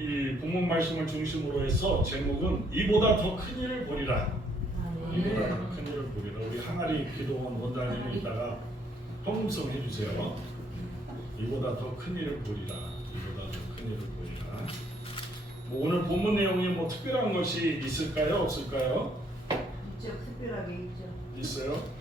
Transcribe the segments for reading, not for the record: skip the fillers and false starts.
이 본문 말씀을 중심으로 해서 제목은 이보다 더 큰 일을 보리라. 이보다 더 큰 일을 보리라. 우리 항아리 기도원 원장님이 이따가 통금송 해주세요. 이보다 더 큰 일을 보리라. 이보다 더 큰 일을 보리라. 뭐 오늘 본문 내용이 뭐 특별한 것이 있을까요? 없을까요? 있죠. 특별하게 있죠. 있어요?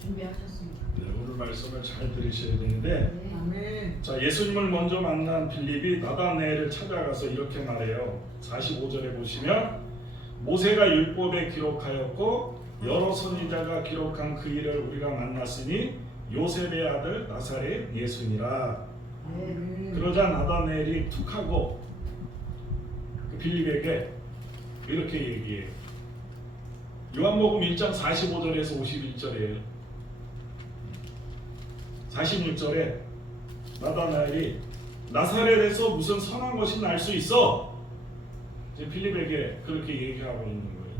준비하셨습니다. 네, 오늘 말씀을 잘 들으셔야 되는데, 아멘. 자, 예수님을 먼저 만난 빌립이 나다나엘을 찾아가서 이렇게 말해요. 45절에 보시면 모세가 율법에 기록하였고 여러 선지자가 기록한 그 일을 우리가 만났으니 요셉의 아들 나사렛 예수니라. 그러자 나다나엘이 툭하고 그 빌립에게 이렇게 얘기해요. 요한복음 1장 45절에서 51절이에요. 46절에 나다나엘이 나사렛에서 무슨 선한 것이 날 수 있어? 이제 필립에게 그렇게 얘기하고 있는 거예요.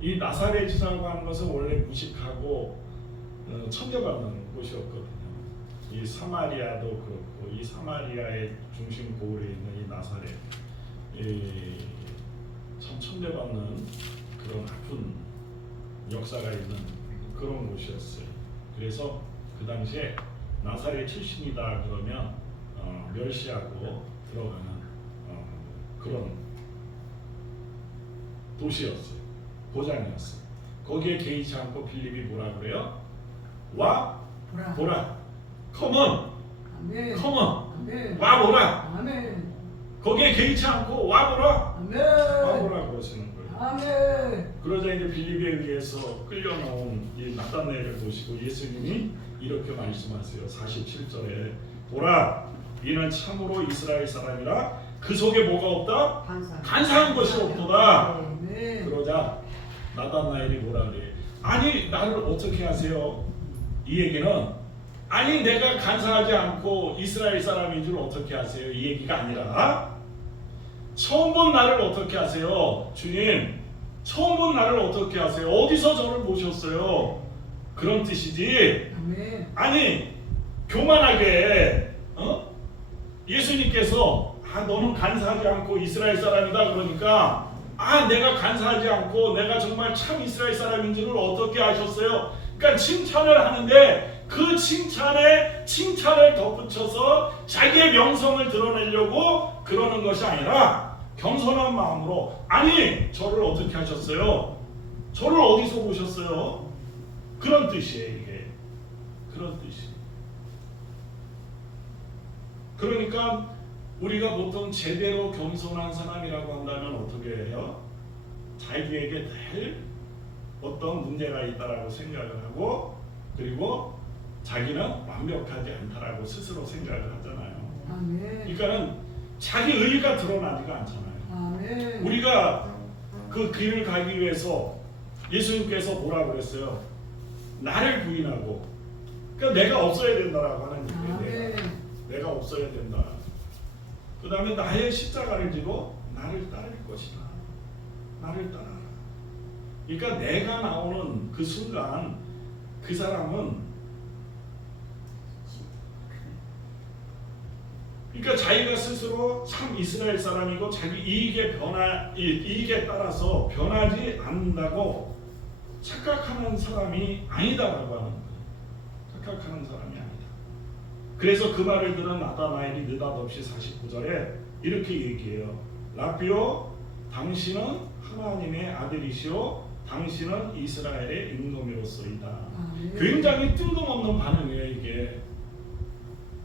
이 나사렛이라고 하는 것은 원래 무식하고 천대받는 곳이었거든요. 이 사마리아도 그렇고 이 사마리아의 중심 고을에 있는 이 나사렛, 참 천대받는 그런 아픈 역사가 있는 그런 곳이었어요. 그래서 그 당시에 나사렛 출신이다 그러면 멸시하고 들어가는 그런 도시였어요. 고장이었어요. 거기에 개의치 않고 빌립이 뭐라 그래요? 와 보라. 컴온. 컴온. 와 보라. 아멘. 거기에 개의치 않고 와 보라. 아멘. 와 보라 그러시는 거예요. 아멘. 그러자 이제 빌립에 의해서 끌려 나온 이 나다나엘을 보시고 예수님이 이렇게 말씀하세요. 47절에 보라, 이는 참으로 이스라엘 사람이라 그 속에 뭐가 없다? 간사한 것이 없도다. 네. 그러자 나다나엘이 뭐라 그래? 아니 나를 어떻게 하세요? 이 얘기는 아니 내가 간사하지 않고 이스라엘 사람인 줄 어떻게 하세요? 이 얘기가 아니라 처음 본 나를 어떻게 하세요? 주님 처음 본 나를 어떻게 하세요? 어디서 저를 보셨어요? 그런 뜻이지. 아니 교만하게 예수님께서 너는 간사하지 않고 이스라엘 사람이다 그러니까 내가 간사하지 않고 내가 정말 참 이스라엘 사람인 줄을 어떻게 아셨어요? 그러니까 칭찬을 하는데 그 칭찬에 칭찬을 덧붙여서 자기의 명성을 드러내려고 그러는 것이 아니라 겸손한 마음으로 아니 저를 어떻게 하셨어요? 저를 어디서 보셨어요? 그런 뜻이에요. 이게 그런 뜻이. 그러니까 우리가 보통 제대로 겸손한 사람이라고 한다면 어떻게 해요? 자기에게 늘 어떤 문제가 있다라고 생각을 하고 그리고 자기는 완벽하지 않다라고 스스로 생각을 하잖아요. 그러니까는 자기 의의가 드러나지가 않잖아요. 우리가 그 길을 가기 위해서 예수님께서 뭐라 그랬어요? 나를 부인하고 그러니까 내가 없어야 된다라고 하는 얘기예요. 내가 없어야 된다. 그 다음에 나의 십자가를 지고 나를 따를 것이다. 나를 따라. 그러니까 내가 나오는 그 순간 그 사람은 그러니까 자기가 스스로 참 이스라엘 사람이고 자기 이익에 따라서 변하지 않는다고 착각하는 사람이 아니다라고 하는 거예요. 착각하는 사람이 아니다. 그래서 그 말을 들은 나다나엘이 느닷없이 49절에 이렇게 얘기해요. 라피오, 당신은 하나님의 아들이시오. 당신은 이스라엘의 임금이로소이다. 굉장히 뜬금없는 반응이에요. 이게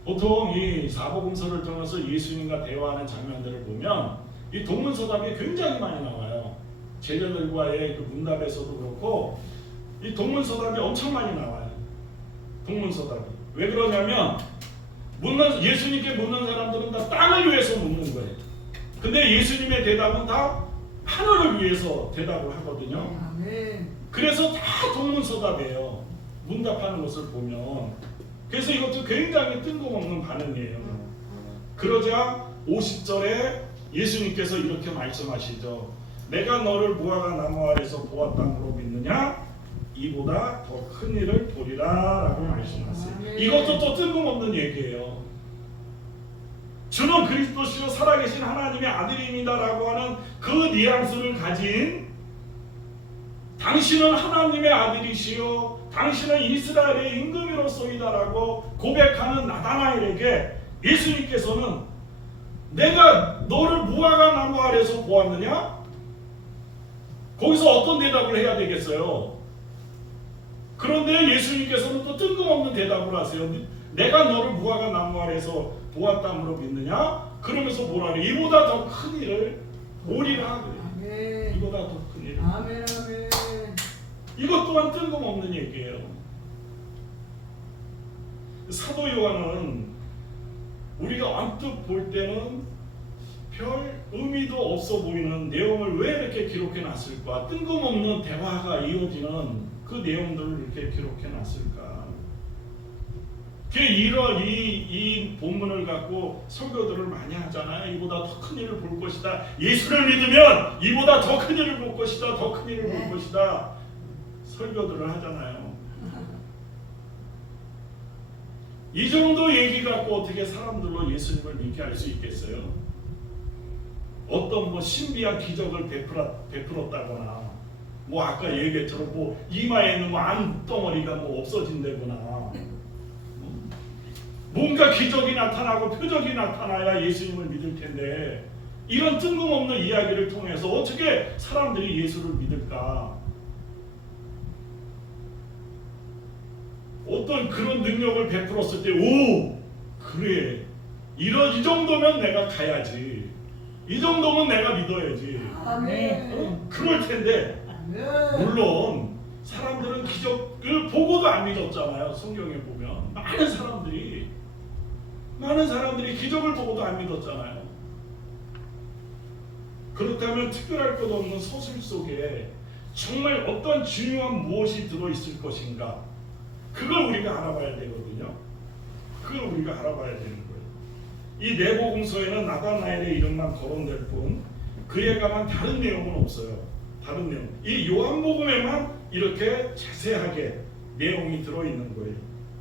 보통 이 사복음서를 통해서 예수님과 대화하는 장면들을 보면 이 동문서답이 굉장히 많이 나와요. 제자들과의 그 문답에서도 그렇고 이 동문서답이 엄청 많이 나와요. 동문서답이 왜 그러냐면 예수님께 묻는 사람들은 다 땅을 위해서 묻는 거예요. 근데 예수님의 대답은 다 하늘을 위해서 대답을 하거든요. 그래서 다 동문서답이에요. 문답하는 것을 보면. 그래서 이것도 굉장히 뜬금없는 반응이에요. 그러자 50절에 예수님께서 이렇게 말씀하시죠. 내가 너를 무화과 나무 아래서 보았다므로 믿느냐? 이보다 더 큰 일을 보리라 라고 말씀하세요. 이것도 또 뜬금없는 얘기예요. 주는 그리스도시요 살아계신 하나님의 아들입니다라고 하는 그 뉘앙스를 가진, 당신은 하나님의 아들이시요 당신은 이스라엘의 임금이로소이다라고 고백하는 나다나엘에게 예수님께서는 내가 너를 무화과 나무 아래서 보았느냐? 거기서 어떤 대답을 해야 되겠어요? 그런데 예수님께서는 또 뜬금없는 대답을 하세요. 내가 너를 무화과 나무 아래서 보았다므로 믿느냐? 그러면서 뭐라 그래? 이보다 더 큰 일을 보리라 그래. 아멘. 이보다 더 큰 일. 아멘. 아멘. 이것 또한 뜬금없는 얘기예요. 사도 요한은 우리가 언뜻 볼 때는 별 의미도 없어 보이는 내용을 왜 이렇게 기록해 놨을까? 뜬금없는 대화가 이어지는 그 내용들을 이렇게 기록해 놨을까? 이 본문을 갖고 설교들을 많이 하잖아요. 이보다 더 큰 일을 볼 것이다. 예수를 믿으면 이보다 더 큰 일을 볼 것이다. 더 큰 일을 볼 것이다. 설교들을 하잖아요. 이 정도 얘기 갖고 어떻게 사람들로 예수님을 믿게 할 수 있겠어요? 어떤 뭐 신비한 기적을 베풀었다거나, 뭐 아까 얘기했처럼 뭐 이마에 있는 뭐 암덩어리가 뭐 없어진다거나, 뭔가 기적이 나타나고 표적이 나타나야 예수님을 믿을 텐데, 이런 뜬금없는 이야기를 통해서 어떻게 사람들이 예수를 믿을까? 어떤 그런 능력을 베풀었을 때, 오, 그래, 이 정도면 내가 가야지, 이 정도면 내가 믿어야지, 아멘. 그럴 텐데, 아멘. 물론 사람들은 기적을 보고도 안 믿었잖아요. 성경에 보면 많은 사람들이 기적을 보고도 안 믿었잖아요. 그렇다면 특별할 것 없는 서술 속에 정말 어떤 중요한 무엇이 들어있을 것인가, 그걸 우리가 알아봐야 되거든요. 그걸 우리가 알아봐야 되는 거예요. 이 내복음서에는 나다나엘의 이름만 거론될 뿐 그에 관한 다른 내용은 없어요. 다른 내용. 이 요한복음에만 이렇게 자세하게 내용이 들어있는 거예요.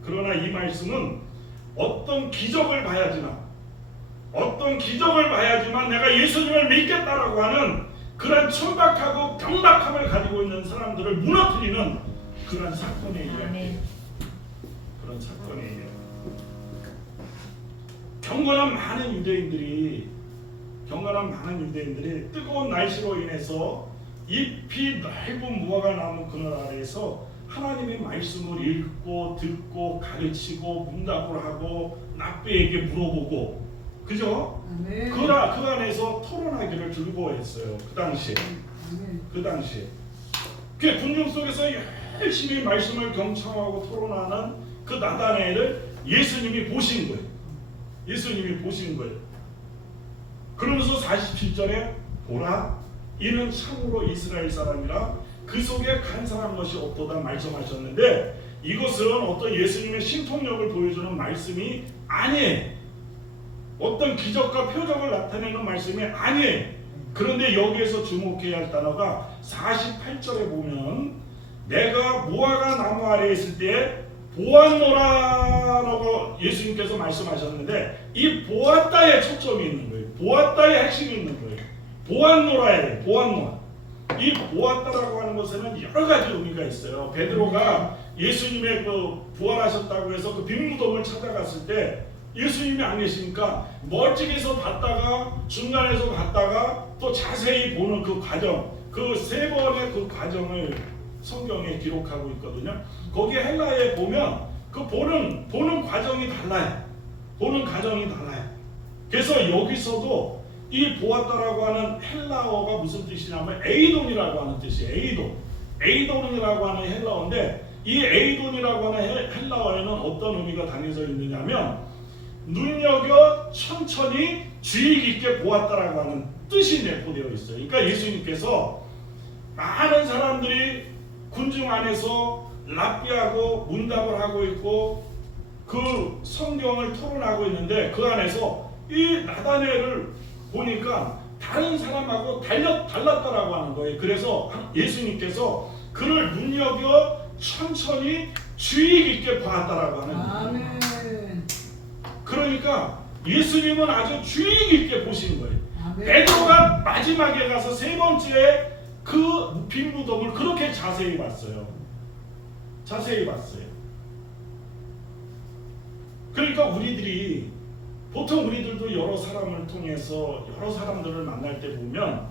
그러나 이 말씀은 어떤 기적을 봐야지만 내가 예수님을 믿겠다라고 하는 그런 천박하고 경박함을 가지고 있는 사람들을 무너뜨리는 그런 사건의 이야기. 그런 사건의 이야기. 경건한 많은 유대인들이 뜨거운 날씨로 인해서 잎이 넓은 무화과 나무 그늘 아래에서 하나님의 말씀을 읽고 듣고 가르치고 문답을 하고 납배에게 물어보고, 그죠? 아멘. 그 안에서 토론하기를 즐거워했어요. 그 당시에. 그 군중 속에서 열심히 말씀을 경청하고 토론하는 그 나다나엘을 예수님이 보신 거예요. 그러면서 47절에 보라, 이는 참으로 이스라엘 사람이라 그 속에 간사한 것이 없도다 말씀하셨는데, 이것은 어떤 예수님의 신통력을 보여주는 말씀이 아니에요. 어떤 기적과 표적을 나타내는 말씀이 아니에요. 그런데 여기에서 주목해야 할 단어가 48절에 보면 내가 무화과 나무 아래에 있을 때 보았노라라고 예수님께서 말씀하셨는데, 이 보았다에 초점이 있는 거예요. 보았다에 핵심이 있는 거예요. 보았노라에 보았노라. 이 보았다라고 하는 것에는 여러 가지 의미가 있어요. 베드로가 예수님의 그 부활하셨다고 해서 그 빈무덤을 찾아갔을 때 예수님이 안 계시니까 멀찍이서 봤다가 중간에서 봤다가 또 자세히 보는 그 과정, 그 세 번의 그 과정을 성경에 기록하고 있거든요. 거기에 헬라에 보면 그 보는 과정이 달라요. 그래서 여기서도 이 보았다라고 하는 헬라어가 무슨 뜻이냐면 에이돈이라고 하는 뜻이에요. 에이돈이라고 하는 헬라어인데, 이 에이돈이라고 하는 헬라어에는 어떤 의미가 담겨져 있느냐면 눈여겨 천천히 주의 깊게 보았다라고 하는 뜻이 내포되어 있어요. 그러니까 예수님께서 많은 사람들이 군중 안에서 랍비하고 문답을 하고 있고 그 성경을 토론하고 있는데, 그 안에서 이 나다나엘을 보니까 다른 사람하고 달랐다라고 하는 거예요. 그래서 예수님께서 그를 눈여겨 천천히 주의 깊게 보았다라고 하는 거예요. 아멘. 그러니까 예수님은 아주 주의 깊게 보시는 거예요. 아멘. 베드로가 마지막에 가서 세 번째 그 빈 무덤을 그렇게 자세히 봤어요. 자세히 봤어요. 그러니까 우리들이 보통 우리들도 여러 사람을 통해서 여러 사람들을 만날 때 보면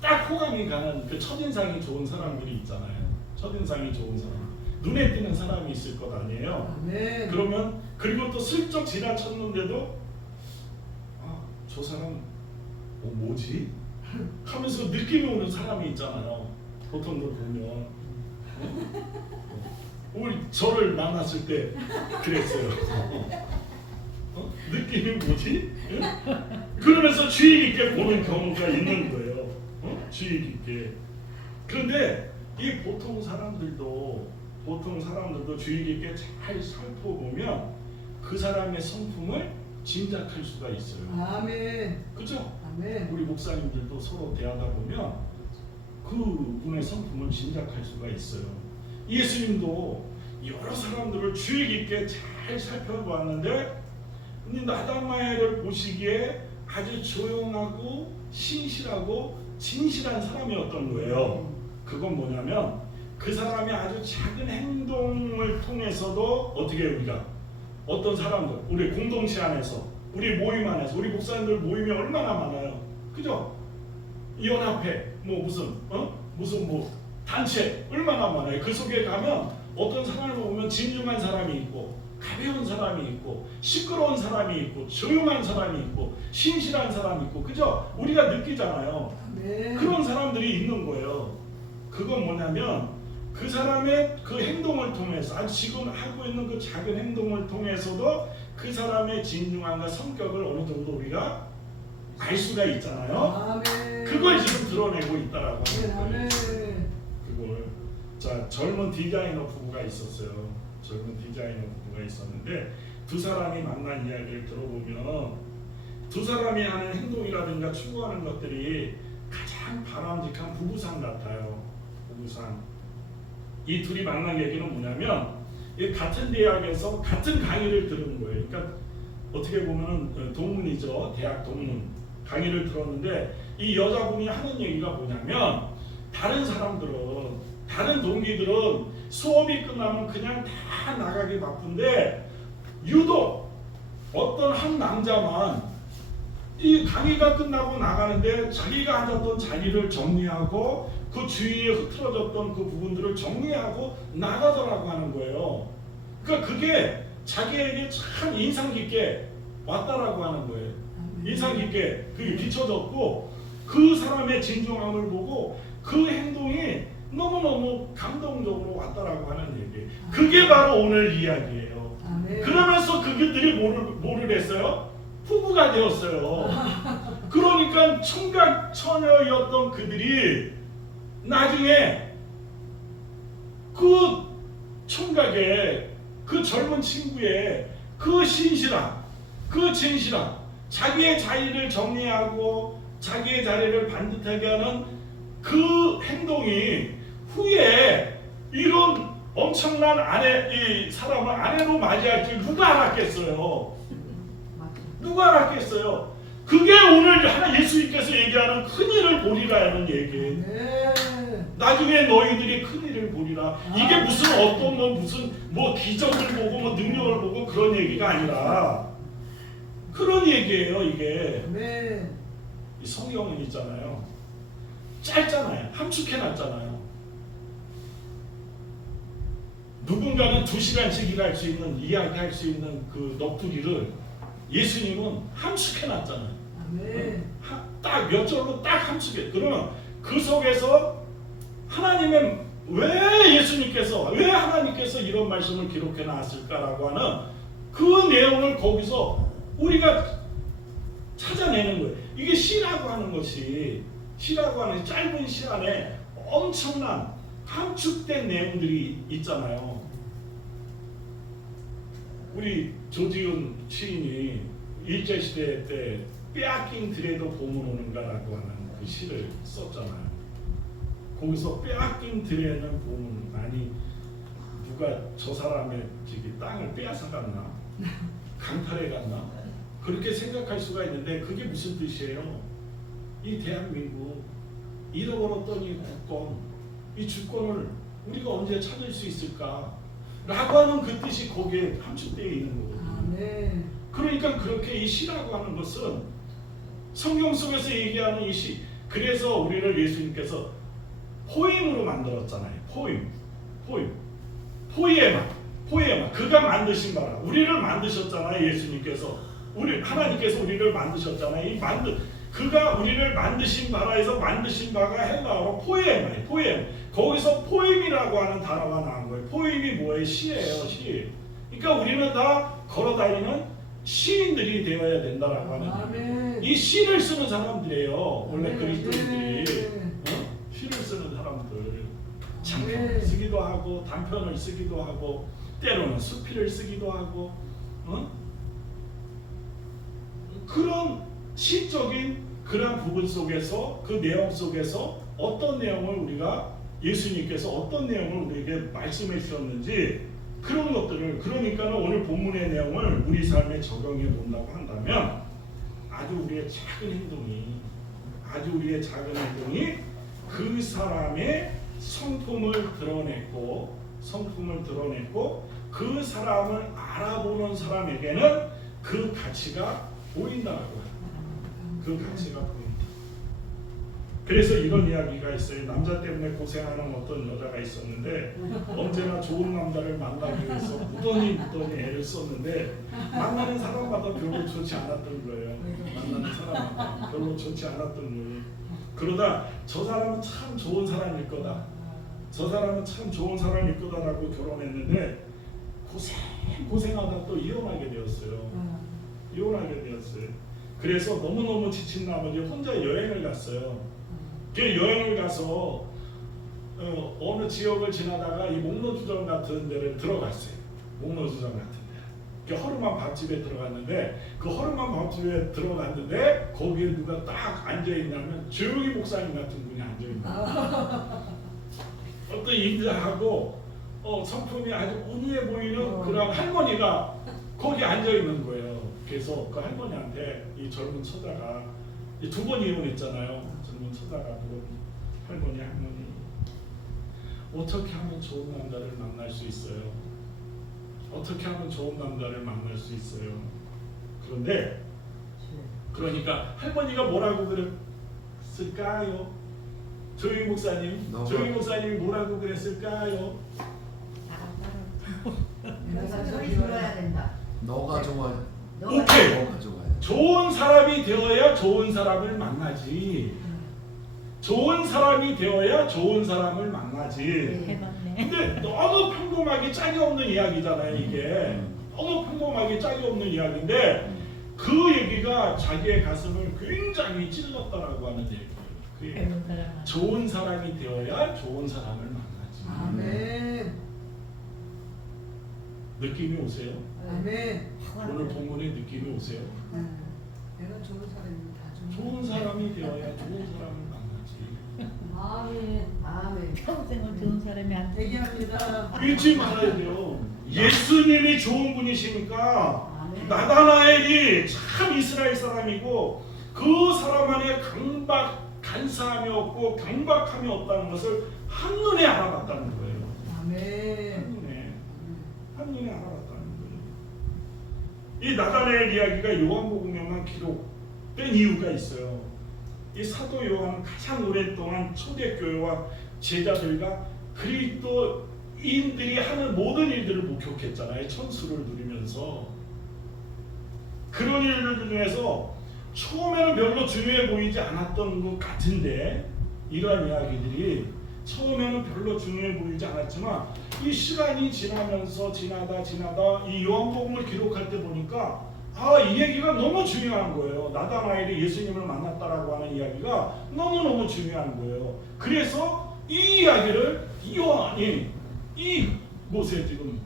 딱 호감이 가는 그 첫인상이 좋은 사람들이 있잖아요. 첫인상이 좋은 사람, 눈에 띄는 사람이 있을 것 아니에요. 아멘. 그러면 그리고 또 슬쩍 지나쳤는데도 저 사람 뭐지? 하면서 느낌이 오는 사람이 있잖아요. 보통들 보면 우리 저를 만났을 때 그랬어요. 느낌이 뭐지? 그러면서 주의 깊게 보는 경우가 있는 거예요. 주의 깊게. 그런데 이 보통 사람들도 주의 깊게 잘 살펴보면 그 사람의 성품을 짐작할 수가 있어요. 아멘. 그죠? 아멘. 우리 목사님들도 서로 대하다 보면 그 분의 성품을 짐작할 수가 있어요. 예수님도 여러 사람들을 주의 깊게 잘 살펴보았는데 나다나엘을 보시기에 아주 조용하고 신실하고 진실한 사람이었던 거예요. 그건 뭐냐면 그 사람이 아주 작은 행동을 통해서도 어떻게 우리가 어떤 사람들 우리 공동체 안에서 우리 모임 안에서 우리 목사님들 모임이 얼마나 많아요. 그죠? 연합회 무슨 단체 얼마나 많아요. 그 속에 가면 어떤 사람을 보면 진중한 사람이 있고 가벼운 사람이 있고 시끄러운 사람이 있고 조용한 사람이 있고 신실한 사람이 있고 그죠? 우리가 느끼잖아요. 아멘. 그런 사람들이 있는 거예요. 그건 뭐냐면 그 사람의 그 행동을 통해서 아주 지금 하고 있는 그 작은 행동을 통해서도 그 사람의 진중함과 성격을 어느 정도 우리가 알 수가 있잖아요. 아멘. 그걸 지금 드러내고 있다라고 하는 거예요. 아멘. 그걸 자 젊은 디자이너 부부가 있었어요. 젊은 디자이너 부부가 있었는데 두 사람이 만난 이야기를 들어보면 두 사람이 하는 행동이라든가 추구하는 것들이 가장 바람직한 부부상 같아요. 부부상. 이 둘이 만난 얘기는 뭐냐면 같은 대학에서 같은 강의를 들은 거예요. 그러니까 어떻게 보면 동문이죠. 대학 동문 강의를 들었는데 이 여자분이 하는 얘기가 뭐냐면 다른 사람들은 다른 동기들은 수업이 끝나면 그냥 다 나가기 바쁜데 유독 어떤 한 남자만 이 강의가 끝나고 나가는데 자기가 앉았던 자리를 정리하고 그 주위에 흐트러졌던 그 부분들을 정리하고 나가더라고 하는 거예요. 그러니까 그게 자기에게 참 인상 깊게 왔다라고 하는 거예요. 인상 깊게 그게 비춰졌고 그 사람의 진중함을 보고 그 행동이 너무너무 감동적으로 왔다라고 하는 얘기예요. 그게 바로 오늘 이야기예요. 아멘. 그러면서 그들이 뭐를 했어요? 부부가 되었어요. 그러니까 총각 처녀였던 그들이 나중에 그 총각의 그 젊은 친구의 그 신실함, 그 진실함, 자기의 자리를 정리하고 자기의 자리를 반듯하게 하는 그 행동이 후에 이런 엄청난 이 사람을 아내로 맞이할 줄 누가 알았겠어요? 누가 알았겠어요? 그게 오늘 하나 예수님께서 얘기하는 큰일을 보리라는 얘기. 나중에 너희들이 큰일을 보리라. 이게 무슨 어떤 무슨 기적을 보고 능력을 보고 그런 얘기가 아니라 그런 얘기예요. 이게 이 성경은 있잖아요. 짧잖아요. 함축해놨잖아요. 누군가는 2시간씩 일할 수 있는 이야기할 수 있는 그 넋두리를 예수님은 함축해놨잖아요. 딱 몇 절로 딱 함축해. 그러면 그 속에서 왜 하나님께서 이런 말씀을 기록해 놨을까라고 하는 그 내용을 거기서 우리가 찾아내는 거예요. 이게 시라고 하는 것이 짧은 시 안에 엄청난 함축된 내용들이 있잖아요. 우리 조지훈 시인이 일제시대 때 빼앗긴 들에도 봄은 오는가라고 하는 그 시를 썼잖아요. 거기서 빼앗긴 들에는 봄은 아니 누가 저 사람의 땅을 빼앗아 갔나? 강탈해 갔나? 그렇게 생각할 수가 있는데 그게 무슨 뜻이에요? 이 대한민국 잃어버렸던 이 국권, 이 주권을 우리가 언제 찾을 수 있을까? 라고 하는 그 뜻이 거기에 함축되어 있는 거거든요. 아멘. 그러니까 그렇게 이 시라고 하는 것은 성경 속에서 얘기하는 이 시, 그래서 우리를 예수님께서 포임으로 만들었잖아요. 포이에마. 그가 만드신 바라. 우리를 만드셨잖아요. 예수님께서. 하나님께서 우리를 만드셨잖아요. 그가 우리를 만드신 바라에서 만드신 바가 헬라어로 포이에마예요. 거기서 포임이라고 하는 단어가 나온 거예요. 포임이 뭐예요? 시예요. 시. 그러니까 우리는 다 걸어다니는 시인들이 되어야 된다라고 하는 아멘. 이 시를 쓰는 사람들이에요. 원래 아멘. 그리스도인들이 네. 시를 쓰는 사람들. 네. 장편을 쓰기도 하고 단편을 쓰기도 하고 때로는 수필을 쓰기도 하고 그런 시적인 그런 부분 속에서 그 내용 속에서 어떤 내용을 우리가 예수님께서 어떤 내용을 우리에게 말씀해 주셨는지 그런 것들을 그러니까 오늘 본문의 내용을 우리 삶에 적용해 본다고 한다면 아주 우리의 작은 행동이 그 사람의 성품을 드러냈고 그 사람을 알아보는 사람에게는 그 가치가 보인다고 해요. 그 가치가 보인다. 그래서 이런 이야기가 있어요. 남자 때문에 고생하는 어떤 여자가 있었는데 언제나 좋은 남자를 만나기 위해서 무던히 애를 썼는데 만나는 사람마다 별로 좋지 않았던 거예요. 그러다 저 사람은 참 좋은 사람일 거다라고 결혼했는데 고생하다 또 이혼하게 되었어요. 그래서 너무너무 지친 나머지 혼자 여행을 갔어요. 그 여행을 가서 어느 지역을 지나다가 이 목로주점 같은 데를 들어갔어요. 그 허름한 밥집에 들어갔는데 거기에 누가 딱 앉아있냐면 조용히 목사님 같은 분이 앉아있는 거예요. 어떤 인자하고 성품이 아주 온유해 보이는 그런 할머니가 거기 앉아있는 거예요. 그래서 그 할머니한테 이 젊은 처자가 두 번 이혼했잖아요. 젊은 처자가 할머니 어떻게 하면 좋은 남자를 만날 수 있어요? 그러니까 할머니가 뭐라고 그랬을까요? 조용히 목사님이 뭐라고 그랬을까요? 내가 소리 들어야 된다. 너가 좋아해. 오케이. 너가 좋아해. 좋은 사람이 되어야 좋은 사람을 만나지. 해봤네. 근데 너무 평범하게 짝이 없는 이야기잖아요. 이게 너무 평범하게 짝이 없는 이야기인데 그 얘기가 자기의 가슴을 굉장히 찔렀다라고 하는 얘기예요. 그 얘기. 좋은 사람이 되어야 좋은 사람을 만나지. 아멘. 느낌이 오세요? 아멘. 오늘 본문의 느낌이 오세요? 내가 좋은 사람이면 다 좋은 사람이 되어야 좋은 사람을 만나지. 아멘. 평생을 좋은 사람이 안 되기합니다. 잊지 말아야 돼요. 예수님이 좋은 분이시니까 아멘. 나다나엘이 참 이스라엘 사람이고 그 사람 안에 간사함이 없고 경박함이 없다는 것을 한눈에 알아봤다는 거예요. 아멘. 한눈에 알아봤다는 거예요. 이 나다나엘 이야기가 요한복음에만 기록된 이유가 있어요. 이 사도 요한은 가장 오랫동안 초대교회와 제자들과 그리스도인들이 하는 모든 일들을 목격했잖아요. 천수를 누리면서 그런 일들 중에서 처음에는 별로 중요해 보이지 않았던 것 같은데 이러한 이야기들이 처음에는 별로 중요해 보이지 않았지만 이 시간이 지나면서 지나다 이 요한복음을 기록할 때 보니까 이 얘기가 너무 중요한 거예요. 나다나엘이 예수님을 만났다라고 하는 이야기가 너무너무 중요한 거예요. 그래서 이 이야기를 요한이 이곳에 지금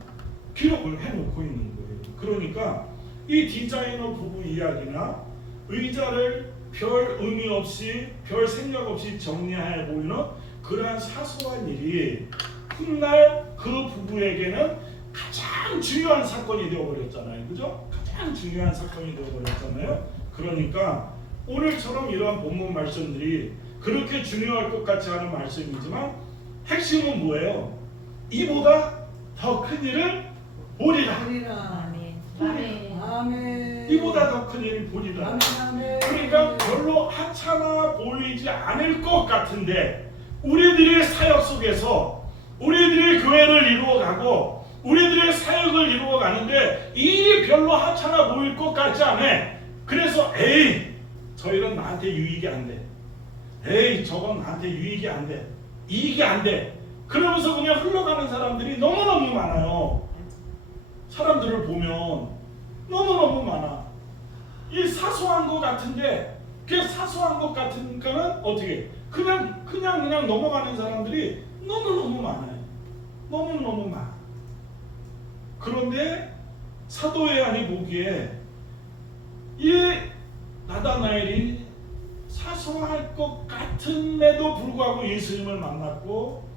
기록을 해놓고 있는 거예요. 그러니까 이 디자이너 부부 이야기나 의자를 별 의미 없이 별 생각 없이 정리해 보이는 그러한 사소한 일이 훗날 그 부부에게는 가장 중요한 사건이 되어버렸잖아요. 그죠? 가장 가장 중요한 사건이 되어버렸잖아요. 그러니까 오늘처럼 이러한 본문 말씀들이 그렇게 중요할 것 같지 않은 말씀이지만 핵심은 뭐예요? 이보다 더 큰 일을 보리라. 보리라. 아멘. 아멘. 아멘. 이보다 더 큰 일을 보리라. 아멘. 아멘. 그러니까 별로 하찮아 보이지 않을 것 같은데 우리들의 사역 속에서 우리들의 교회를 이루어가고 우리들의 사역을 이루어가는데 이 일이 별로 하찮아 보일 것 같지 않아. 그래서 에이 저 일은 나한테 유익이 안 돼. 에이 저건 나한테 유익이 안 돼. 이익이 안 돼. 그러면서 그냥 흘러가는 사람들이 너무너무 많아요. 사람들을 보면 너무너무 많아. 이 사소한 것 같은데 그 사소한 것 같은 거는 어떻게 그냥 넘어가는 사람들이 너무너무 많아요. 너무너무 많아. 그런데 사도 요한이 보기에 이 나다나엘이 사소할 것 같음에도 불구하고 예수님을 만났고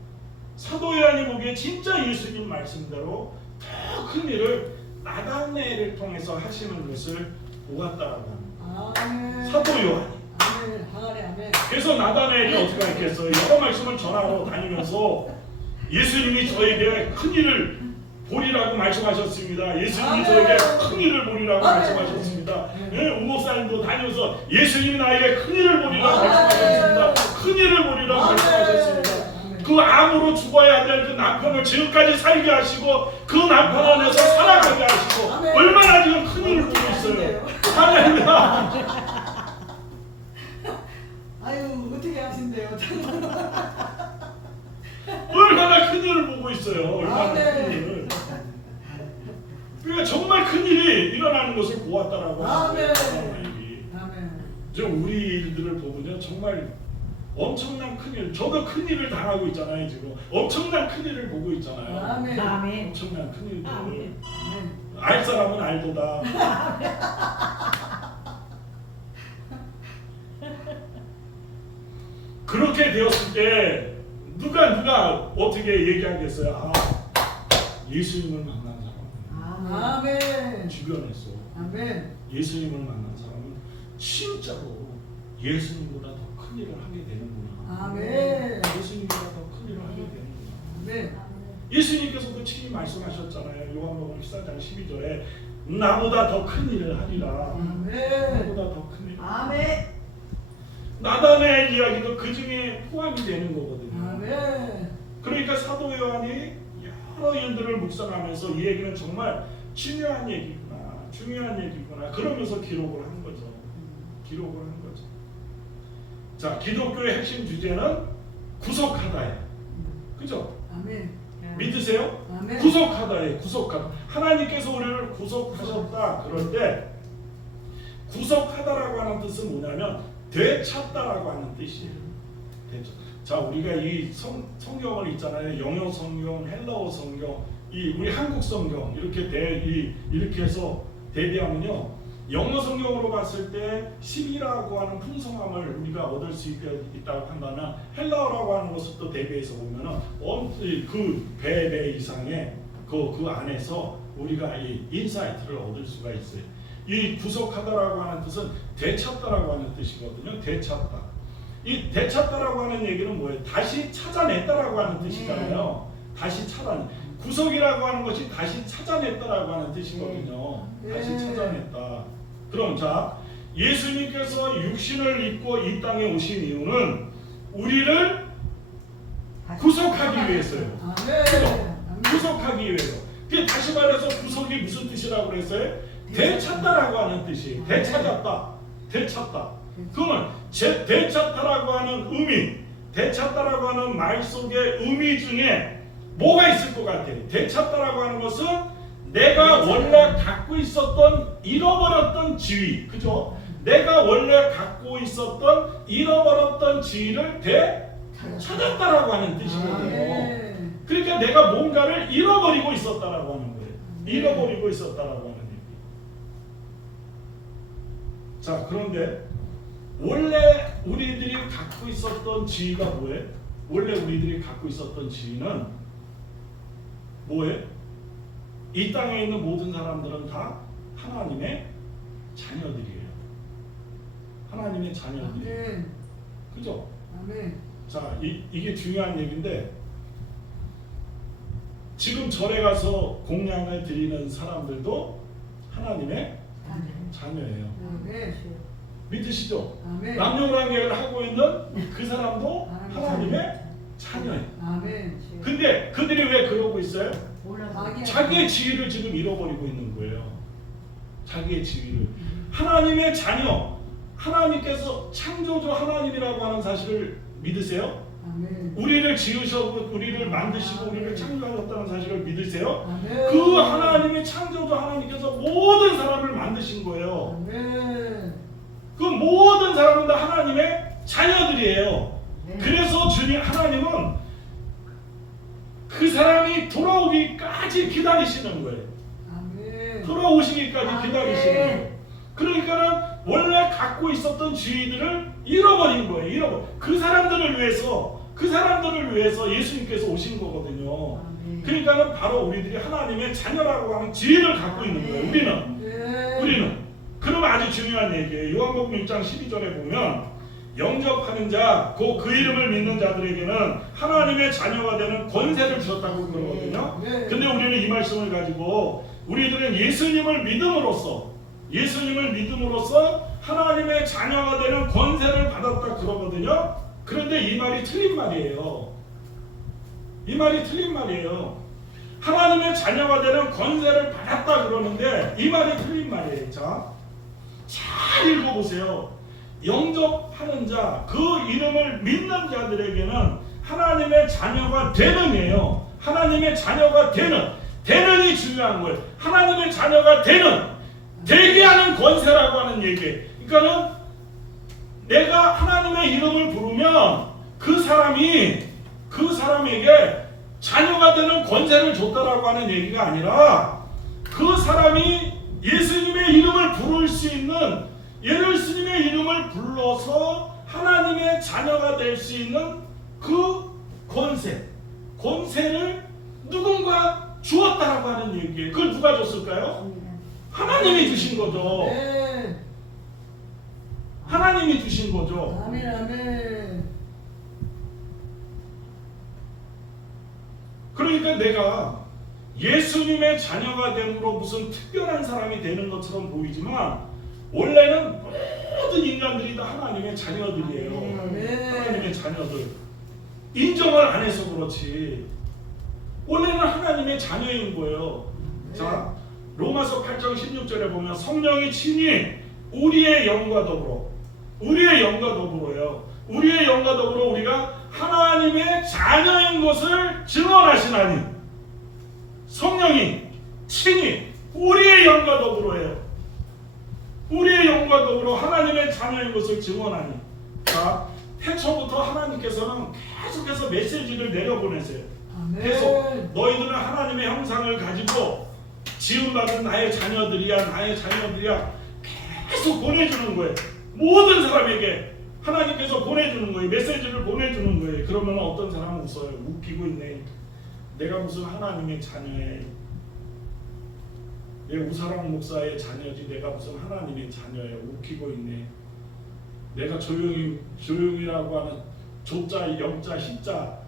사도 요한이 보기에 진짜 예수님 말씀대로 더 큰 일을 나다나엘을 통해서 하시는 것을 보았다라고 합니다. 아멘. 사도 요한이. 아멘. 항아리 아멘. 그래서 나다나엘이 어떻게 했겠어요? 여러 말씀을 전하러 다니면서 예수님이 저에게 큰 일을 보리라고 말씀하셨습니다. 예수님이 아멘. 저에게 큰 일을 보리라고 아멘. 말씀하셨습니다. 아멘. 예, 우목사님도 다니면서 예수님이 나에게 큰 일을 보리라고 아멘. 말씀하셨습니다. 큰 일을 보리라고 아멘. 말씀하셨습니다. 아멘. 그 암으로 죽어야 될 그 남편을 지금까지 살게 하시고 그 남편 안에서 살아가게 하시고 아멘. 얼마나 지금 큰 일을 보고 있어요. 할렐루야. 아유 어떻게 하신대요? 얼마나 큰 일을 보고 있어요. 얼마나 큰 일을. 그러니까 정말 큰 일이 일어나는 것을 보았다라고 하는 거예요. 아멘. 이제 우리 일들을 보면요 정말 엄청난 큰 일. 저도 큰 일을 당하고 있잖아요 지금. 엄청난 큰 일을 보고 있잖아요. 아멘. 아멘. 엄청난 큰 일들. 아멘. 알 사람은 알도다. 그렇게 되었을 때 누가 어떻게 얘기하겠어요? 아 예수님을 만난 사람 아멘. 주변에서 아멘. 예수님을 만난 사람은 진짜로 예수님보다 더 큰 일을 하게 되는구나. 아멘. 예수님보다 더 큰 일을 하게 되는구나. 아멘. 예수님께서도 친히 말씀하셨잖아요. 요한복음 14장 12절에 나보다 더 큰 일을 하리라. 아멘. 나보다 더 큰 일. 아멘. 나다나엘 이야기도 그 중에 포함이 되는 거거든요. 아멘. 그러니까 사도 요한이 여러 일들을 묵상하면서 이 얘기는 정말 중요한 얘기구나. 그러면서 기록을 한 거죠. 기록을 한 거죠. 자, 기독교의 핵심 주제는 구속하다예요. 그죠? 아멘. 믿으세요? 아멘. 구속하다예요. 구속하다. 하나님께서 우리를 구속하셨다. 그럴 때 구속하다라고 하는 뜻은 뭐냐면 되찾다라고 하는 뜻이에요. 자, 우리가 이 성경을 있잖아요. 영어 성경, 헬라어 성경, 이 우리 한국 성경 이렇게 해서 대비하면요. 영어 성경으로 봤을 때 10이라고 하는 풍성함을 우리가 얻을 수 있다고 한다면 헬라어라고 하는 것을 또 대비해서 보면은 그 배 이상의 그 안에서 우리가 이 인사이트를 얻을 수가 있어요. 이 구속하다라고 하는 뜻은 되찾다라고 하는 뜻이거든요. 되찾다. 이 되찾다라고 하는 얘기는 뭐예요? 다시 찾아냈다라고 하는 뜻이잖아요. 다시 찾아내. 구속이라고 하는 것이 다시 찾아냈다라고 하는 뜻이거든요. 다시 찾아냈다. 그럼 자, 예수님께서 육신을 입고 이 땅에 오신 이유는 우리를 구속하기 위해서요. 아멘. 구속하기 위해서. 그 다시 말해서 구속이 무슨 뜻이라고 그랬어요? 되찾다라고 하는 뜻이. 되찾았다. 되찾다. 그러면 되찾다라고 하는 의미, 되찾다라고 하는 말 속의 의미 중에 뭐가 있을 것 같아요? 되찾다라고 하는 것은 내가 원래 갖고 있었던 잃어버렸던 지위, 그죠? 내가 원래 갖고 있었던 잃어버렸던 지위를 되찾았다라고 하는 뜻이거든요. 그러니까 내가 뭔가를 잃어버리고 있었다라고 하는 거예요. 잃어버리고 있었다라고 하는 얘기. 자, 그런데 원래 우리들이 갖고 있었던 지위가 뭐예요? 원래 우리들이 갖고 있었던 지위는 뭐예요? 이 땅에 있는 모든 사람들은 다 하나님의 자녀들이에요. 하나님의 자녀들이에요. 아멘. 그죠? 아멘. 자, 이게 중요한 얘기인데 지금 절에 가서 공양을 드리는 사람들도 하나님의 자녀예요. 아멘. 믿으시죠? 아멘. 남녀관계를 하고 있는 그 사람도 하나님의 자녀예요. 아멘. 근데 그들이 왜 그러고 있어요? 몰라서. 자기의 지위를 지금 잃어버리고 있는 거예요. 자기의 지위를. 하나님의 자녀, 하나님께서 창조주 하나님이라고 하는 사실을 믿으세요? 아멘. 우리를 지으셨고 우리를 만드시고 우리를 창조하셨다는 사실을 믿으세요? 아멘. 그 하나님의 창조주 하나님께서 모든 사람을 만드신 거예요. 아멘. 그 모든 사람은 다 하나님의 자녀들이에요. 네. 그래서 주님 하나님은 그 사람이 돌아오기까지 기다리시는 거예요. 아멘. 돌아오시기까지 기다리시는 거예요. 그러니까는 원래 갖고 있었던 지위들을 잃어버린 거예요. 그 사람들을 위해서 예수님께서 오신 거거든요. 그러니까는 바로 우리들이 하나님의 자녀라고 하는 지위를 갖고 있는 거예요. 우리는. 그럼 아주 중요한 얘기예요. 요한복음 1장 12절에 보면 영접하는 자, 그 이름을 믿는 자들에게는 하나님의 자녀가 되는 권세를 주셨다고 그러거든요. 근데 우리는 이 말씀을 가지고 우리들은 예수님을 믿음으로써 하나님의 자녀가 되는 권세를 받았다 그러거든요. 그런데 이 말이 틀린 말이에요. 하나님의 자녀가 되는 권세를 받았다 그러는데 이 말이 틀린 말이에요. 자, 잘 읽어보세요. 영접하는 자, 그 이름을 믿는 자들에게는 하나님의 자녀가 되는이에요. 하나님의 자녀가 되는이 중요한 거예요. 하나님의 자녀가 되게 하는 권세라고 하는 얘기예요. 그러니까는 내가 하나님의 이름을 부르면 그 사람에게 자녀가 되는 권세를 줬다라고 하는 얘기가 아니라 그 사람이 예수님의 이름을 부를 수 있는, 예수님의 이름을 불러서 하나님의 자녀가 될 수 있는 그 권세를 누군가 주었다라고 하는 얘기예요. 그걸 누가 줬을까요? 하나님이 주신 거죠. 하나님이 주신 거죠. 아멘. 아멘. 그러니까 내가 예수님의 자녀가 됨으로 무슨 특별한 사람이 되는 것처럼 보이지만 원래는 모든 인간들이 다 하나님의 자녀들이에요. 하나님의 자녀들. 인정을 안 해서 그렇지. 원래는 하나님의 자녀인 거예요. 자, 로마서 8장 16절에 보면 성령이 친히 우리의 영과 더불어요. 우리의 영과 더불어 우리가 하나님의 자녀인 것을 증언하시나니, 성령이 친히 우리의 영과 더불어요. 우리의 영과 더불어 하나님의 자녀인 것을 증언하니. 자, 태초부터 하나님께서는 계속해서 메시지를 내려보내세요. 계속 너희들은 하나님의 형상을 가지고 지음받은 나의 자녀들이야 계속 보내주는 거예요. 모든 사람에게 하나님께서 보내주는 거예요. 메시지를 보내주는 거예요. 그러면 어떤 사람은 웃어요. 웃기고 있네. 내가 무슨 하나님의 자녀에, 내 우사랑 목사의 자녀지 내가 무슨 하나님의 자녀에 웃기고 있네. 내가 조용이라고 하는 조자, 영자, 희자라고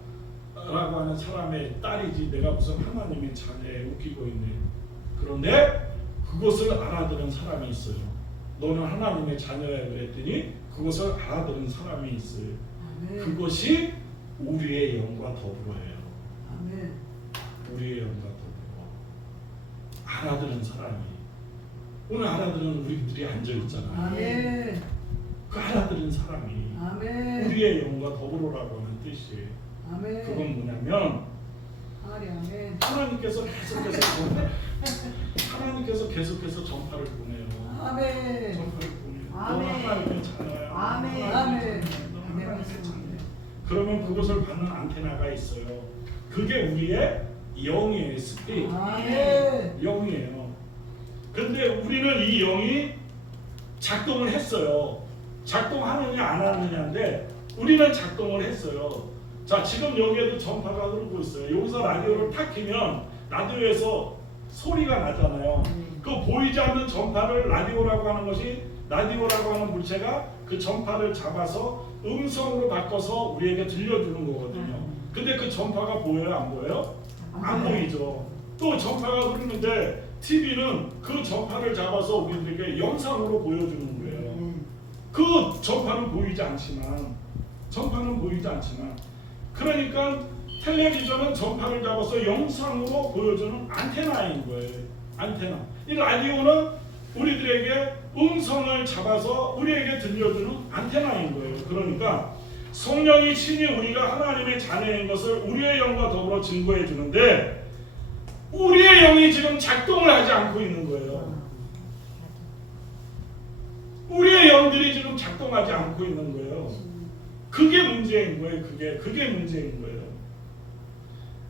하는 사람의 딸이지 내가 무슨 하나님의 자녀에 웃기고 있네. 그런데 그것을 알아들은 사람이 있어요. 너는 하나님의 자녀야 그랬더니 그것을 알아들은 사람이 있어요. 그것이 우리의 영과 더불어요. 우리의 영과 더불어 알아들은 사람이, 오늘 알아들은 우리들이 앉아 있잖아요. 그 알아들은 사람이 우리의 영과 더불어라고 하는 뜻이에요. 그건 뭐냐면 하나님께서 계속해서 전파를 보내요. 전파를 보내요. 너는 하나님의 자녀야. 그러면 그것을 받는 안테나가 있어요. 그게 우리의 영이에요. 스피릿. 영이에요. 근데 우리는 이 영이 작동을 했어요. 작동하느냐 안 하느냐인데 우리는 작동을 했어요. 자, 지금 여기에도 전파가 흐르고 있어요. 여기서 라디오를 탁 키면 라디오에서 소리가 나잖아요. 그 보이지 않는 전파를 라디오라고 하는 물체가 그 전파를 잡아서 음성으로 바꿔서 우리에게 들려주는 거거든요. 근데 그 전파가 보여요, 안 보여요? 안 보이죠. 또 전파가 흐르는데 TV는 그 전파를 잡아서 우리들에게 영상으로 보여주는 거예요. 그 전파는 보이지 않지만 그러니까 텔레비전은 전파를 잡아서 영상으로 보여주는 안테나인 거예요. 안테나. 이 라디오는 우리들에게 음성을 잡아서 우리에게 들려주는 안테나인 거예요. 그러니까 성령이 친히 우리가 하나님의 자녀인 것을 우리의 영과 더불어 증거해 주는데 우리의 영이 지금 작동을 하지 않고 있는 거예요. 우리의 영들이 지금 작동하지 않고 있는 거예요. 그게 문제인 거예요. 그게 문제인 거예요.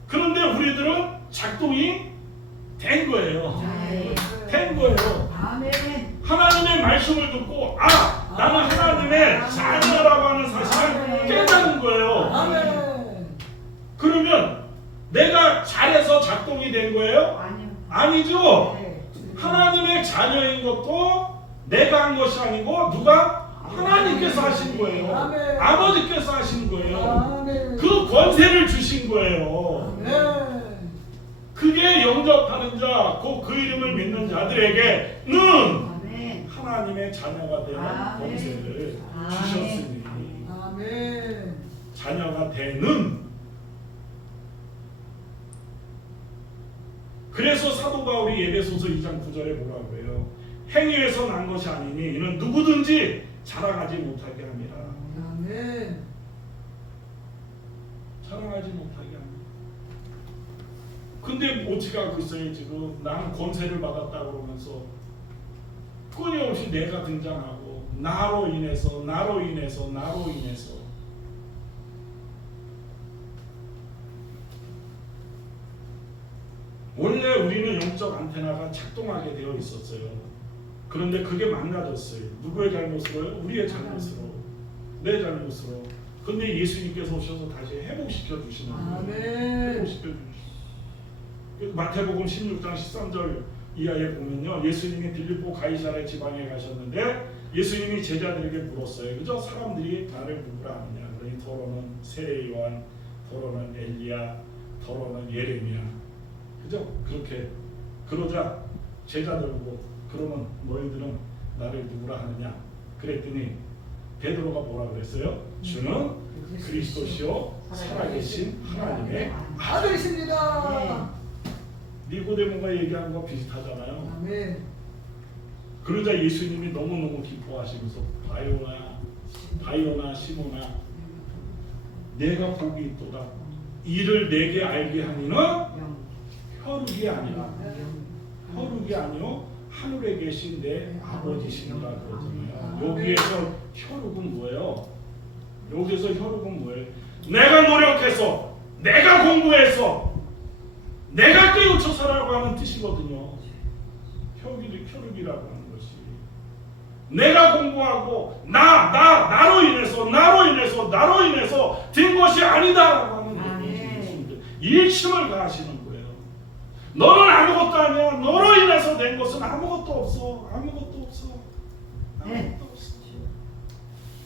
그런데 우리들은 작동이 된 거예요. 된 거예요. 아멘. 하나님의 말씀을 듣고 나는 하나님의 자녀라고 하는 사실을 깨닫는 거예요. 아멘. 그러면 내가 잘해서 작동이 된 거예요? 아니요. 아니죠. 네. 하나님의 자녀인 것도 내가 한 것이 아니고 누가? 하나님께서 하신 거예요. 아멘. 아버지께서 하신 거예요. 아멘. 그 권세를 주신 거예요. 아멘. 그게 영접하는 자, 그 이름을 믿는 자들에게는 아멘. 하나님의 자녀가 되는 아멘. 권세를 아멘. 주셨으니 아멘. 자녀가 되는. 그래서 사도 바울이 에베소서 2장 9절에 뭐라고 해요? 행위에서 난 것이 아니니 이는 누구든지 자랑하지 못하게 함이라. 아멘. 자랑하지 못하게 합니다. 근데 어떻게 하고 있어요? 지금 나는 권세를 받았다 그러면서 끊임없이 내가 등장하고 나로 인해서 원래 우리는 영적 안테나가 작동하게 되어 있었어요. 그런데 그게 망가졌어요. 누구의 잘못으로요? 우리의 잘못으로, 내 잘못으로. 근데 예수님께서 오셔서 다시 회복시켜 주시는 거예요. 아멘. 회복시켜 주시고 마태복음 16장 13절 이하에 보면요, 예수님이 빌립보 가이사랴 지방에 가셨는데 예수님이 제자들에게 물었어요. 그죠? 사람들이 나를 누구라 하느냐? 그러니 더러는 세례 요한, 더러는 엘리야, 더러는 예레미야. 그죠? 그렇게 그러자 제자들 보고 그러면 너희들은 나를 누구라 하느냐? 그랬더니 베드로가 뭐라 그랬어요? 주는 그리스도시요 살아계신 하나님의 아들이십니다. 니고데모가 얘기하는 거 비슷하잖아요. 아멘. 그러자 예수님이 너무너무 기뻐하시면서 바요나 시모나 내가 복이 있도다. 이를 내게 알게 하니는 혈육이 아니라 혈육이 아니요 하늘에 계신 내 아버지시니라 그러잖아요. 여기에서 혈육은 뭐예요? 여기서 혈육은 뭐예요? 내가 노력해서, 내가 공부해서, 내가 깨우쳐서라고 하는 뜻이거든요. 혈육이라고 하는 것이 내가 공부하고 나로 인해서 된 것이 아니다라고 하는 얘기죠. 일심을 가하시는 거예요. 너는 아무것도 아니야. 너로 인해서 된 것은 아무것도 없어.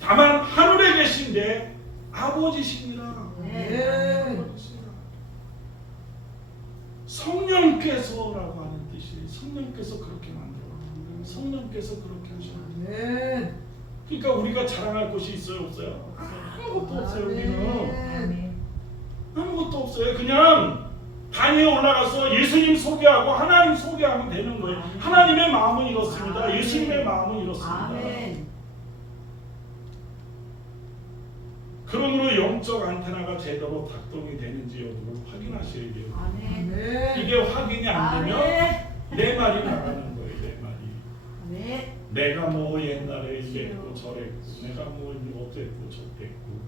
다만 하늘에 계신 내 아버지시니라. 성령께서라고 하는 뜻이 성령께서 그렇게 만들었습니다. 성령께서 그렇게 하셨습니다. 그러니까 우리가 자랑할 것이 있어요, 없어요? 아무것도 없어요. 우리는 아무것도 없어요. 그냥 단위에 올라가서 예수님 소개하고 하나님 소개하면 되는 거예요. 하나님의 마음은 이렇습니다. 예수님의 마음은 이렇습니다. 그러므로 영적 안테나가 제대로 작동이 되는지 여부를 확인하셔야 돼요. 이게 확인이 안 되면 내 말이 나가는 거예요. 내 말이. 내가 뭐 옛날에 이랬고 저랬고 내가 뭐 어땠고 저랬고.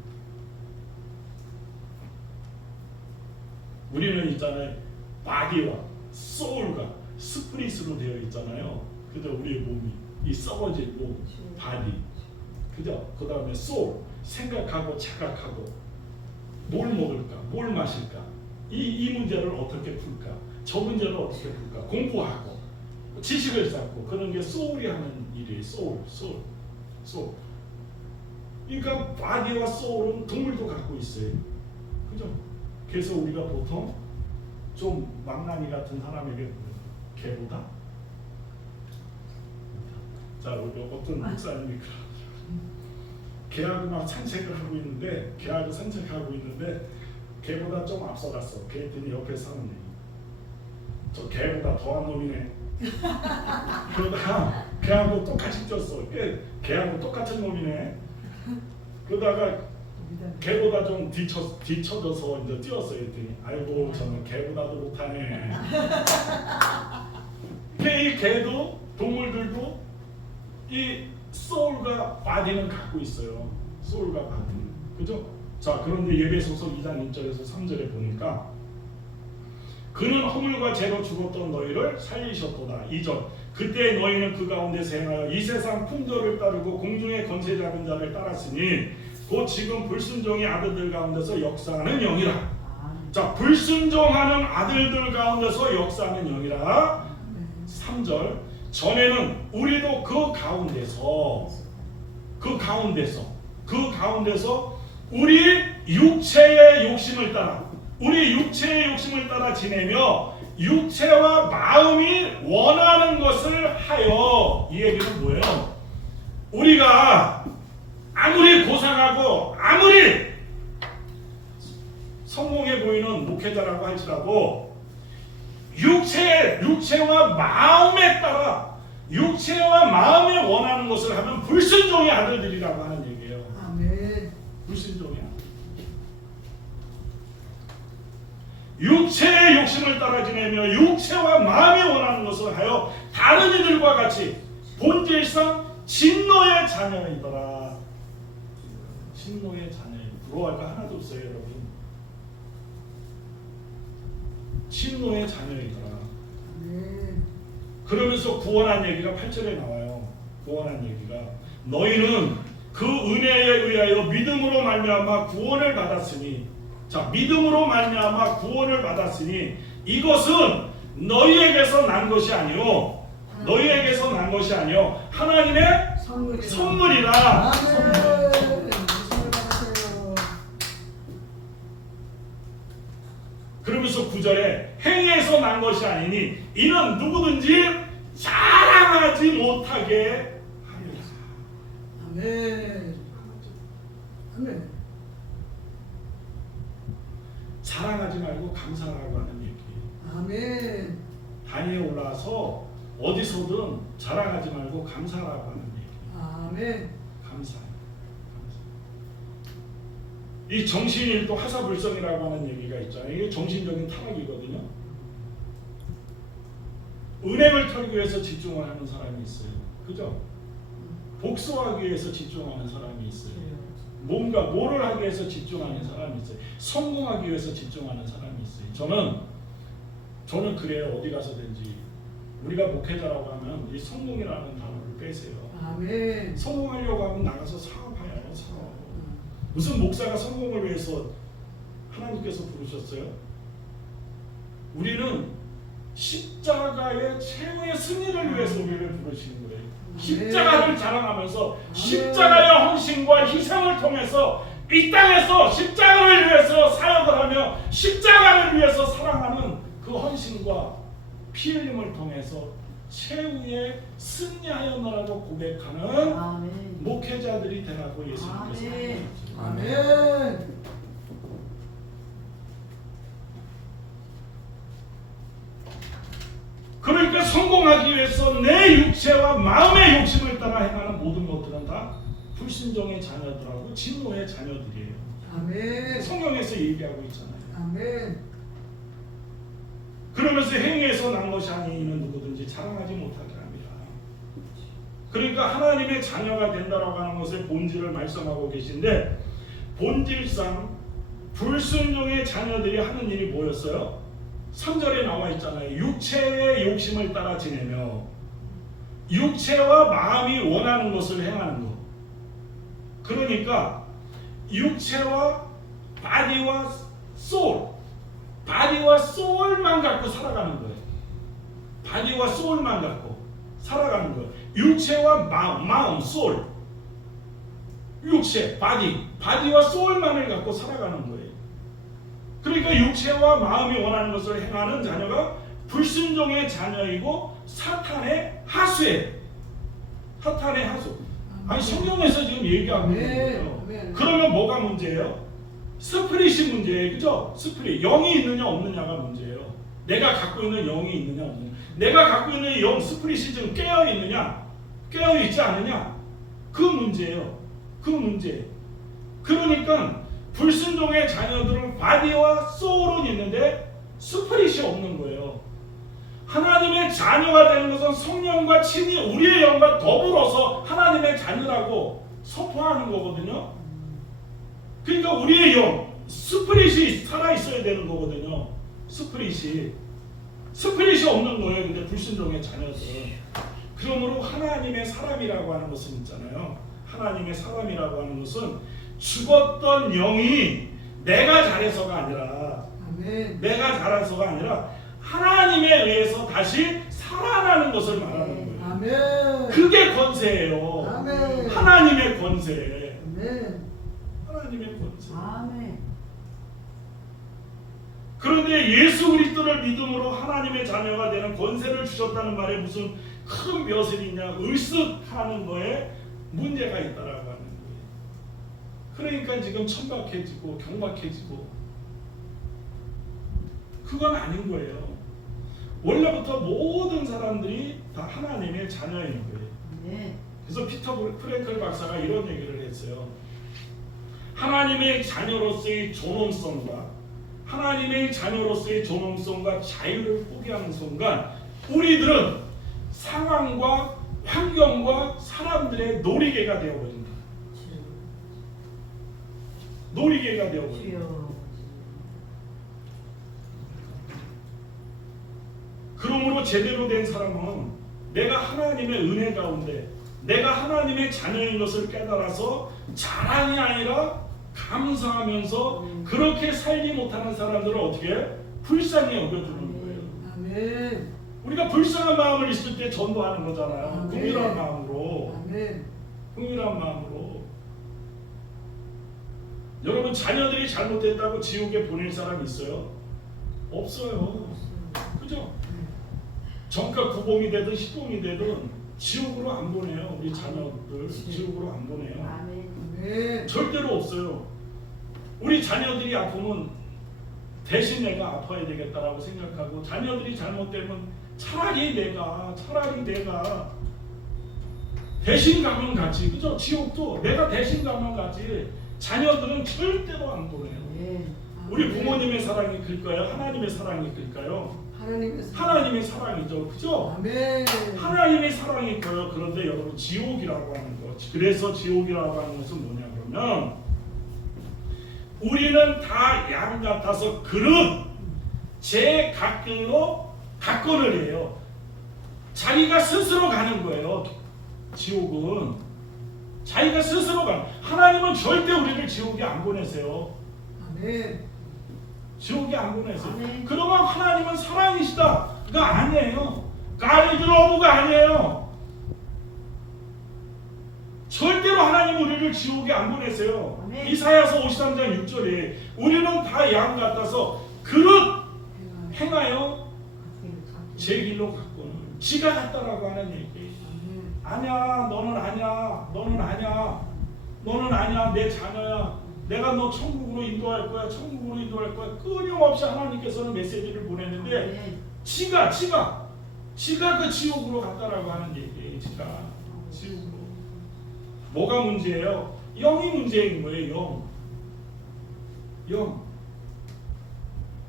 우리는 있잖아요. 바디와 소울과 스프릿으로 되어 있잖아요. 그죠? 우리의 몸이 이 썩어진 몸, 바디. 그죠? 그 다음에 소울, 생각하고 착각하고 뭘 먹을까, 뭘 마실까, 이 문제를 어떻게 풀까. 저 문제를 어떻게 풀까? 공부하고 지식을 쌓고 그런 게 소울이 하는 일이에요. 소울. 그러니까 바디와 소울은 동물도 갖고 있어요. 그죠? 그래서 우리가 보통 좀 망나니 같은 사람에게 개보다 자 우리 어떤 목사님이 개하고 막 산책을 하고 있는데 개하고 산책하고 있는데 개보다 좀 앞서갔어. 그랬더니 옆에 사는 얘기. 저 개보다 더한 놈이네. 그러다가 개하고 똑같이 쪘어. 개하고 똑같은 놈이네. 그러다가 개보다 좀 뒤쳐져서 이제 뛰었어요. 그랬더니 아이고 저는 개보다도 못하네. 이 개도 동물들도 이 소울과 바디는 갖고 있어요. 소울과 바디는. 그죠? 자 그런데 예배소서 2장 1절에서 3절에 보니까 그는 허물과 죄로 죽었던 너희를 살리셨도다. 2절 그때 너희는 그 가운데서 행하여 이 세상 풍조를 따르고 공중의 권세 잡은 자를 따랐으니 곧 지금 불순종의 아들들 가운데서 역사하는 영이라. 자 불순종하는 아들들 가운데서 역사하는 영이라. 3절 전에는 우리도 그 가운데서 우리 육체의 욕심을 따라 지내며 육체와 마음이 원하는 것을 하여. 이 얘기는 뭐예요? 우리가 아무리 고상하고 아무리 성공해 보이는 목회자라고 할지라도 육체와 마음에 따라 육체와 마음에 원하는 것을 하면 불순종의 아들들이라고 하는 얘기예요. 아멘. 불순종의 아들. 육체의 욕심을 따라 지내며 육체와 마음이 원하는 것을 하여 다른 이들과 같이 본질상 진노의 자녀이더라. 진노의 자녀. 부러워할 거 하나도 없어요, 여러분. 진노의 자녀이더라. 아멘. 그러면서 구원한 얘기가 8절에 나와요. 구원한 얘기가 너희는 그 은혜에 의하여 믿음으로 말미암아 구원을 받았으니. 자, 믿음으로 말미암아 구원을 받았으니 이것은 너희에게서 난 것이 아니요 하나님의 선물이라. 아멘. 선물 받았어요. 그러면서 9절에 행위에서 난 것이 아니니 이는 누구든지 자랑하지 못하게 하리라. 아멘. 아멘. 자랑하지 말고 감사하라고 하는 얘기. 아멘. 단위에 올라와서 어디서든 자랑하지 말고 감사하라고 하는 얘기. 아멘. 감사해. 이 정신일도 하사불성이라고 하는 얘기가 있잖아요. 이게 정신적인 타락이거든요. 은행을 털기 위해서 집중을 하는 사람이 있어요. 그죠? 복수하기 위해서 집중하는 사람이 있어요. 뭔가 뭐를 하기 위해서 집중하는 사람이 있어요. 성공하기 위해서 집중하는 사람이 있어요. 저는 그래요. 어디 가서든지 우리가 목회자라고 하면 이 성공이라는 단어를 빼세요. 아멘. 성공하려고 하면 나가서 사업해요. 사업. 무슨 목사가 성공을 위해서 하나님께서 부르셨어요? 우리는 십자가의 최후의 승리를 위해서 우리를 부르시는 거예요. 십자가를 자랑하면서 십자가의 헌신과 희생을 통해서 이 땅에서 십자가를 위해서 사역을 하며 십자가를 위해서 사랑하는 그 헌신과 피 흘림을 통해서 최후의 승리하였노라고 고백하는 아멘. 목회자들이 되라고 예수님께서 아멘. 아멘. 그러니까 성공하기 위해서 내 육체와 마음의 욕심을 따라 행하는 모든 것들은 다 불순종의 자녀들하고 진노의 자녀들이에요. 아멘. 성경에서 얘기하고 있잖아요. 아멘. 그러면서 행위에서 난 것이 아니면 누구든지 자랑하지 못하게 합니다. 그러니까 하나님의 자녀가 된다라고 하는 것의 본질을 말씀하고 계신데 본질상 불순종의 자녀들이 하는 일이 뭐였어요? 3절에 나와 있잖아요. 육체의 욕심을 따라 지내며 육체와 마음이 원하는 것을 행하는 것. 그러니까 육체와 바디와 소울 바디와 소울만 갖고 살아가는 거예요. 바디와 소울만 갖고 살아가는 거예요. 육체와 마음, 소울. 육체, 바디와 소울만을 갖고 살아가는 거예요. 그러니까 육체와 마음이 원하는 것을 행하는 자녀가 불순종의 자녀이고 사탄의 하수예요. 사탄의 하수. 아니 성경에서 지금 얘기하고 있는 거예요. 아멘. 그러면 뭐가 문제예요? 스피릿이 문제예요. 그죠? 스피릿. 영이 있느냐 없느냐가 문제예요. 내가 갖고 있는 영이 있느냐 없느냐. 내가 갖고 있는 영 스피릿이 지금 깨어 있느냐 깨어 있지 않느냐 그 문제예요. 그 문제. 그러니까 불순종의 자녀들은 바디와 소울은 있는데 스피릿이 없는 거예요. 하나님의 자녀가 되는 것은 성령과 친히 우리의 영과 더불어서 하나님의 자녀라고 선포하는 거거든요. 그러니까 우리의 영, 스피릿이 살아있어야 되는 거거든요. 스피릿이 없는 거예요. 근데 불순종의 자녀들은. 그러므로 하나님의 사람이라고 하는 것은 있잖아요. 하나님의 사람이라고 하는 것은 죽었던 영이 내가 잘해서가 아니라 아멘. 내가 잘해서가 아니라 하나님에 의해서 다시 살아나는 것을 말하는 거예요. 아멘. 그게 권세예요. 아멘. 하나님의 권세. 아멘. 하나님의 권세. 아멘. 그런데 예수 그리스도를 믿음으로 하나님의 자녀가 되는 권세를 주셨다는 말에 무슨 큰 벼슬이 있냐 을쓱하는 거에 문제가 있다라고 하는 거예요. 그러니까 지금 천박해지고 경박해지고 그건 아닌 거예요. 원래부터 모든 사람들이 다 하나님의 자녀인 거예요. 네. 그래서 피터 프랭클 박사가 이런 얘기를 했어요. 하나님의 자녀로서의 존엄성과 하나님의 자녀로서의 존엄성과 자유를 포기하는 순간 우리들은 상황과 환경과 사람들의 놀이개가 되어버린다. 놀이개가 되어버린다. 주여. 그러므로 제대로 된 사람은 내가 하나님의 은혜 가운데 내가 하나님의 자녀인 것을 깨달아서 자랑이 아니라 감사하면서 그렇게 살지 못하는 사람들을 어떻게 불쌍히 여겨주는 거예요. 아멘. 우리가 불쌍한 마음을 있을 때 전도하는 거잖아요. 아멘. 긍휼한 마음으로. 아멘. 긍휼한 마음으로. 여러분 자녀들이 잘못했다고 지옥에 보낼 사람 있어요? 없어요. 그죠? 정가 구봉이 되든 시봉이 되든 지옥으로 안 보내요. 우리 자녀들 지옥으로 안 보내요. 아멘. 아멘. 절대로 없어요. 우리 자녀들이 아프면 대신 내가 아파야 되겠다라고 생각하고 자녀들이 잘못되면 차라리 내가 대신 가면 가지. 그죠? 지옥도 내가 대신 가면 가지. 자녀들은 절대로 안 보내요. 네. 우리 부모님의 사랑이 클까요? 하나님의 사랑이 클까요? 하나님의 사랑이죠. 그죠? 아멘. 하나님의 사랑이 있고요. 그런데 여러분 지옥이라고 하는 것. 그래서 지옥이라고 하는 것은 뭐냐 그러면 우리는 다 양 같아서 그릇 제 갓길로 각건을 해요. 자기가 스스로 가는 거예요. 지옥은 자기가 스스로 가는. 하나님은 절대 우리를 지옥에 안 보내세요. 아멘. 지옥에 안 보내세요. 아멘. 그러면 하나님은 사랑이시다. 그거 아니에요. 가리드 러브가 아니에요. 절대로 하나님 우리를 지옥에 안 보내세요. 아멘. 이사야서 53장 6절에 우리는 다 양 같아서 그릇 행하여 제 길로 갔거늘 지가 갔다라고 하는 얘기. 아니야, 너는 아니야, 너는 아니야, 너는 아니야, 내 자녀야. 내가 너 천국으로 인도할 거야, 천국으로 인도할 거야. 끊임없이 하나님께서는 메시지를 보내는데 네. 지가 그 지옥으로 갔다라고 하는 얘기. 지가 지옥으로. 뭐가 문제예요? 영이 문제인 거예요.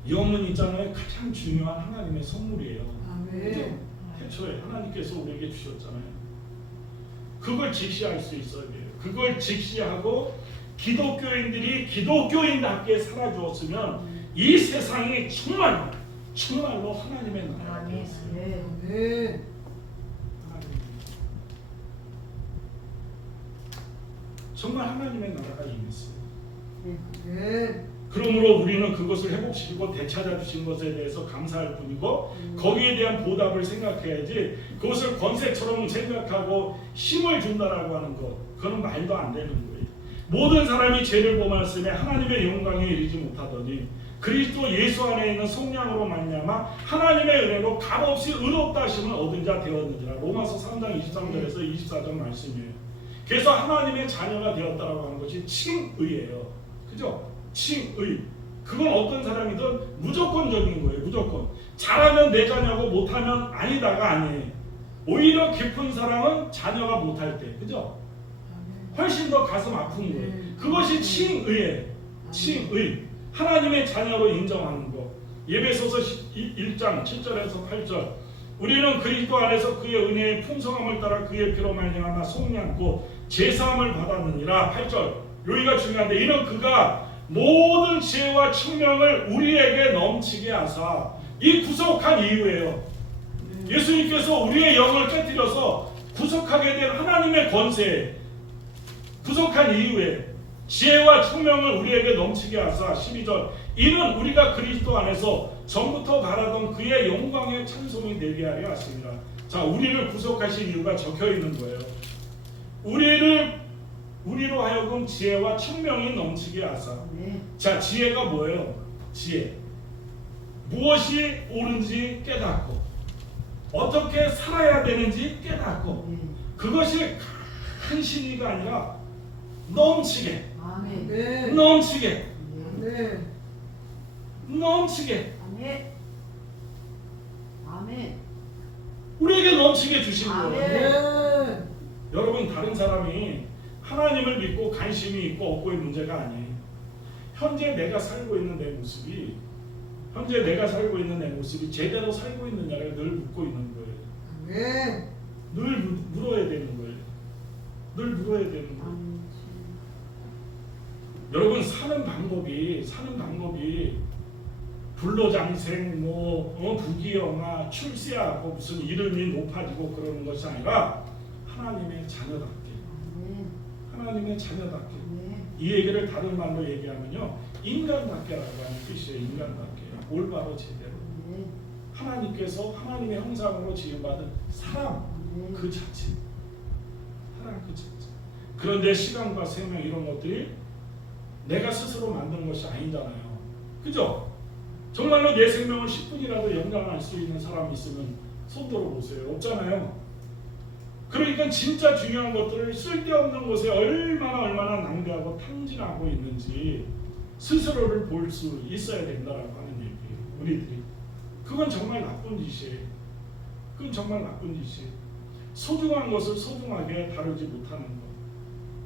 영은 있잖아요. 가장 중요한 하나님의 선물이에요. 아멘. 태초에 하나님께서 우리에게 주셨잖아요. 그걸 직시할 수 있어야 돼요. 그걸 직시하고 기독교인들이 기독교인답게 살아주었으면 이 세상이 정말로 하나님의 나라가 아멘. 되었어요. 네. 아멘. 정말 하나님의 나라가 임했어요. 아멘. 그러므로 믿음으로 우리는 그것을 회복시키고 되찾아 주신 것에 대해서 감사할 뿐이고 거기에 대한 보답을 생각해야지 그것을 권세처럼 생각하고 힘을 준다라고 하는 것 그건 말도 안 되는 거예요. 모든 사람이 죄를 범하였으며 하나님의 영광에 이르지 못하더니 그리스도 예수 안에 있는 성령으로 말미암아 하나님의 은혜로 값없이 의롭다 하심을 얻은 자 되었느니라. 로마서 3장 23절에서 24절 말씀이에요. 그래서 하나님의 자녀가 되었다라고 하는 것이 칭의예요. 그죠? 칭의. 그건 어떤 사람이든 무조건적인 거예요. 무조건. 잘하면 내 자녀고 못하면 아니다가 아니에요. 오히려 깊은 사랑은 자녀가 못할 때. 그죠? 훨씬 더 가슴 아픈 거예요. 그것이 칭의예요. 칭의. 하나님의 자녀로 인정하는 것. 예배소서 1장 7절에서 8절. 우리는 그리스도 안에서 그의 은혜의 풍성함을 따라 그의 피로 말미암아 속량고 제사함을 받았느니라. 8절. 여기가 중요한데 이는 그가 모든 지혜와 총명을 우리에게 넘치게 하사 이 구속한 이유예요. 예수님께서 우리의 영을 깨뜨려서 구속하게 된 하나님의 권세 구속한 이유에 지혜와 총명을 우리에게 넘치게 하사 12절 이는 우리가 그리스도 안에서 전부터 바라던 그의 영광의 찬송이 되게 하려 하십니다. 자, 우리를 구속하신 이유가 적혀 있는 거예요. 우리로 하여금 지혜와 총명이 넘치게 하사. 자, 지혜가 뭐예요? 지혜. 무엇이 옳은지 깨닫고 어떻게 살아야 되는지 깨닫고 그것이 큰 신의가 아니라 넘치게 아멘. 넘치게 아멘. 넘치게 아멘. 아멘. 우리에게 넘치게 주신 거예요. 아멘. 여러분 다른 사람이 하나님을 믿고 관심이 있고 없고의 문제가 아니에요. 현재 내가 살고 있는 내 모습이 제대로 살고 있느냐를 늘 묻고 있는 거예요. 아멘. 늘 물어야 되는 거예요. 늘 물어야 되는 거예요. 여러분 사는 방법이 불로장생 부귀영화 출세하고 무슨 이름이 높아지고 그러는 것이 아니라 하나님의 자녀답게 이 얘기를 다른 말로 얘기하면요 인간답게라고 하는 뜻이에요. 인간답게 올바로 제대로 하나님께서 하나님의 형상으로 지음받은 사람 그 자체 그런데 시간과 생명 이런 것들이 내가 스스로 만든 것이 아니잖아요. 그죠? 정말로 내 생명을 10분이라도 연장할 수 있는 사람이 있으면 손 들어보세요. 없잖아요. 그러니까 진짜 중요한 것들을 쓸데없는 곳에 얼마나 낭비하고 탕진하고 있는지 스스로를 볼 수 있어야 된다라고 하는 얘기예요. 우리들이. 그건 정말 나쁜 짓이에요. 소중한 것을 소중하게 다루지 못하는 것.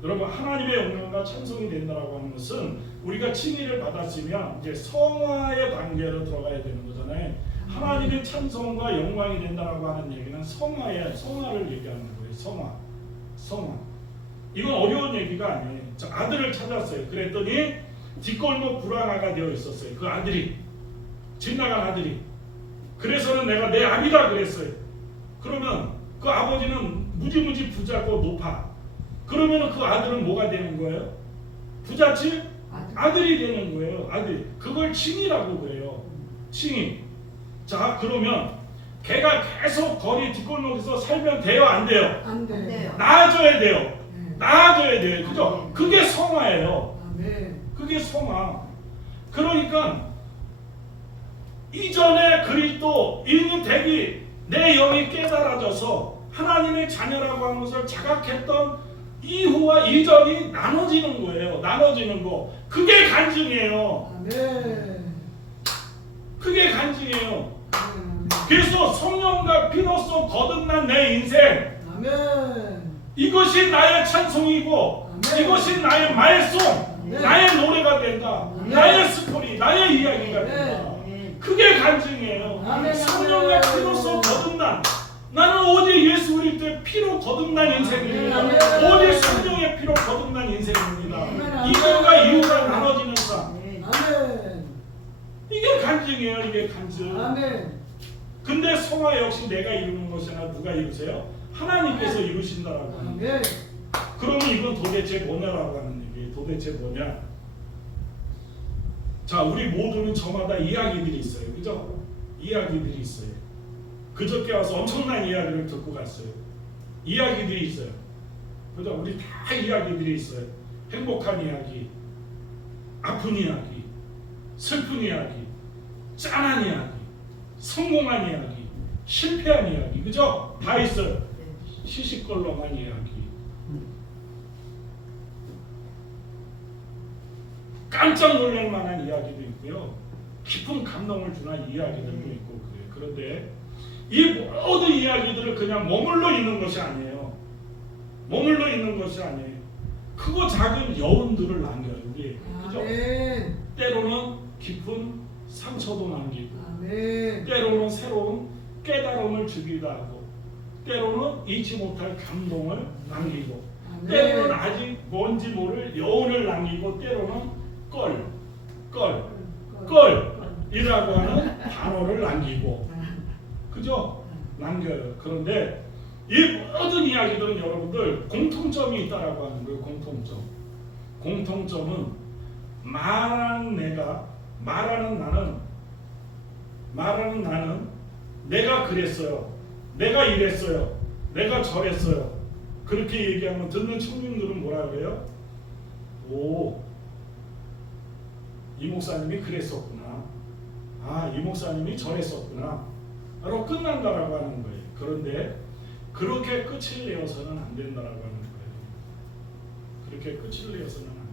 여러분 하나님의 영광과 찬송이 된다라고 하는 것은 우리가 칭의를 받았으면 이제 성화의 단계로 들어가야 되는 거잖아요. 하나님의 찬송과 영광이 된다라고 하는 얘기는 성화를 얘기하는 거예요. 성화. 이건 어려운 얘기가 아니에요. 자, 아들을 찾았어요. 그랬더니 뒷골목 불황아가 되어 있었어요. 그 아들이 집 나간 아들이. 그래서는 내가 내 아비다 그랬어요. 그러면 그 아버지는 무지무지 부자고 높아. 그러면 그 아들은 뭐가 되는 거예요? 부잣집 아들이 되는 거예요. 아들. 그걸 칭의라고 그래요. 칭의. 자, 그러면 걔가 계속 거리 뒷골목에서 살면 돼요, 안 돼요? 안 돼요. 나아져야 돼요. 네. 나아져야 돼요. 그죠? 그게 성화예요. 아멘. 그게 성화. 그러니까 이전에 그리스도인이 되기 내 영이 깨달아져서 하나님의 자녀라고 하는 것을 자각했던 이후와 이전이 나눠지는 거예요. 나눠지는 거. 그게 간증이에요. 아멘. 그게 간증이에요. 아멘. 그래서 성령과 피로써 거듭난 내 인생 아멘. 이것이 나의 찬송이고 아멘. 이것이 나의 말송 아멘. 나의 노래가 된다. 아멘. 나의 스토리 나의 이야기가 된다. 그게 간증이에요. 아멘. 성령과 피로써 거듭난 나는 오직 예수 그리스도의 피로 거듭난 인생입니다. 아멘. 오직 성령의 피로 거듭난 인생입니다. 아멘. 이거가 이유가 나눠지는 삶. 아멘. 이게 간증이에요. 이게 간증. 아멘. 근데 성화 역시 내가 이루는 것이 아니라 누가 이루세요? 하나님께서 이루신다라고 하는 거예요. 아멘. 그러면 이건 도대체 뭐냐라고 하는 얘기예요. 도대체 뭐냐? 자, 우리 모두는 저마다 이야기들이 있어요. 그죠? 이야기들이 있어요. 그저께 와서 엄청난 이야기를 듣고 갔어요. 이야기들이 있어요. 그죠? 우리 다 이야기들이 있어요. 행복한 이야기, 아픈 이야기, 슬픈 이야기, 짠한 이야기, 성공한 이야기, 실패한 이야기, 그죠? 다 있어요. 시시껄렁한 이야기, 깜짝 놀랄 만한 이야기도 있고요. 깊은 감동을 주는 이야기들도 있고 그래요. 그런데 이 모든 이야기들을 그냥 머물러 있는 것이 아니에요. 머물러 있는 것이 아니에요. 크고 작은 여운들을 남겨요. 우리 그죠? 아멘. 때로는 깊은 상처도 남기고, 아멘. 때로는 새로운 깨달음을 주기도 하고, 때로는 잊지 못할 감동을 남기고, 때로는 아직 뭔지 모를 여운을 남기고, 때로는 껄이라고 하는 단어를 남기고, 그죠? 남겨요. 그런데 이 모든 이야기들은 여러분들 공통점이 있다라고 하는 거예요. 공통점은 말하는 나는 내가 그랬어요, 내가 이랬어요, 내가 저랬어요. 그렇게 얘기하면 듣는 청중들은 뭐라 그래요? 오, 이 목사님이 그랬었구나. 아, 이 목사님이 저랬었구나. 바로 끝난다라고 하는 거예요. 그런데 그렇게 끝을 내어서는 안 된다라고 하는 거예요. 그렇게 끝을 내어서는 안 돼요.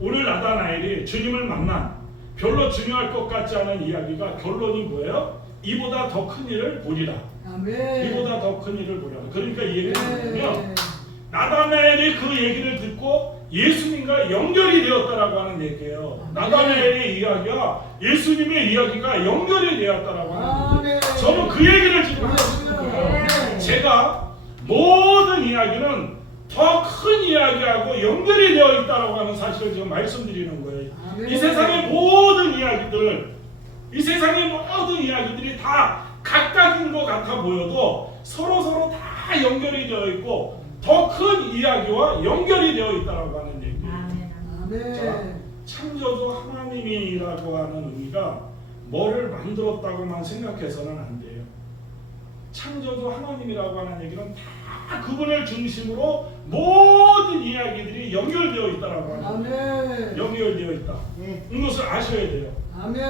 오늘 나다나엘이 주님을 만난 별로 중요할 것 같지 않은 이야기가 결론이 뭐예요? 이보다 더 큰 일을 보리라. 아멘. 이보다 더 큰 일을 보리라. 그러니까 이 얘기를 뭐냐면 나다나엘이 그 얘기를 듣고 예수님과 연결이 되었다라고 하는 얘기예요. 나다나엘의 이야기와 예수님의 이야기가 연결이 되었다라고 하는 얘기예요. 저는 그 얘기를 지금 하고 싶은 거예요. 제가 모든 이야기는 더 큰 이야기하고 연결이 되어 있다라고 하는 사실을 지금 말씀드리는 거예요. 이 세상의 모든 이야기들이 다 각각인 것 같아 보여도 서로 다 연결이 되어 있고 더 큰 이야기와 연결이 되어 있다라고 하는 얘기예요. 자, 창조주 하나님이라고 하는 의미가 뭐를 만들었다고만 생각해서는 안 돼요. 창조주 하나님이라고 하는 얘기는 다 그분을 중심으로 모든 이야기들이 연결되어 있다라고 하는 거예요. 연결되어 있다. 이것을 아셔야 돼요. 아멘.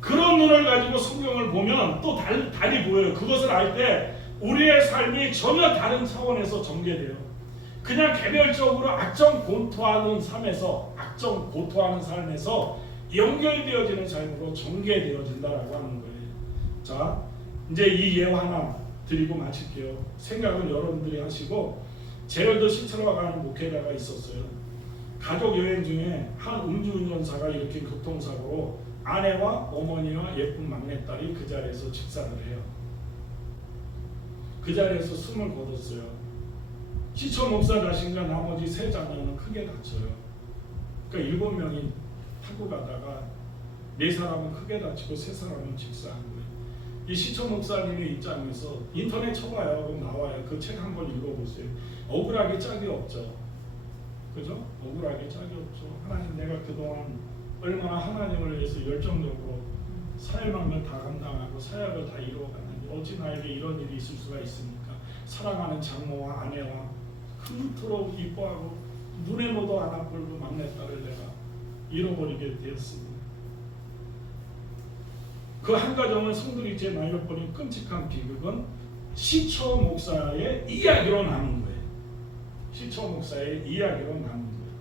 그런 눈을 가지고 성경을 보면 또 달리 보여요. 그것을 알 때 우리의 삶이 전혀 다른 차원에서 전개돼요. 그냥 개별적으로 고토하는 삶에서 연결되어지는 삶으로 전개되어진다라고 하는 거예요. 자, 이제 이 예화 하나 드리고 마칠게요. 생각은 여러분들이 하시고, 제럴드 시트라고 하는 목회자가 있었어요. 가족 여행 중에 한 음주운전사가 일으킨 교통사고로 아내와 어머니와 예쁜 막내딸이 그 자리에서 직사를 해요. 그 자리에서 숨을 거뒀어요. 시초 목사 자신과 나머지 세 자녀는 크게 다쳐요. 그러니까 7명이 타고 가다가 4사람은 크게 다치고 3사람은 직사한 거예요. 이 시초 목사님의 입장에서 인터넷 쳐봐요. 그럼 나와요. 그 책 한번 읽어보세요. 억울하게 짝이 없죠. 그죠? 억울하게 짝이 없죠. 하나님, 내가 그동안 얼마나 하나님을 위해서 열정적으로 사회망명 다 감당하고 사역을 다 이루어갔는데 어찌 나에게 이런 일이 있을 수가 있습니까? 사랑하는 장모와 아내와 그토록 이뻐하고 눈에 모도 안 아플고 막내딸을 내가 잃어버리게 되었습니다. 그 한 가정을 성들이 제 날려버린 끔찍한 비극은 시초 목사의 이야기로 남은 거예요. 시초 목사의 이야기로 남은 거예요.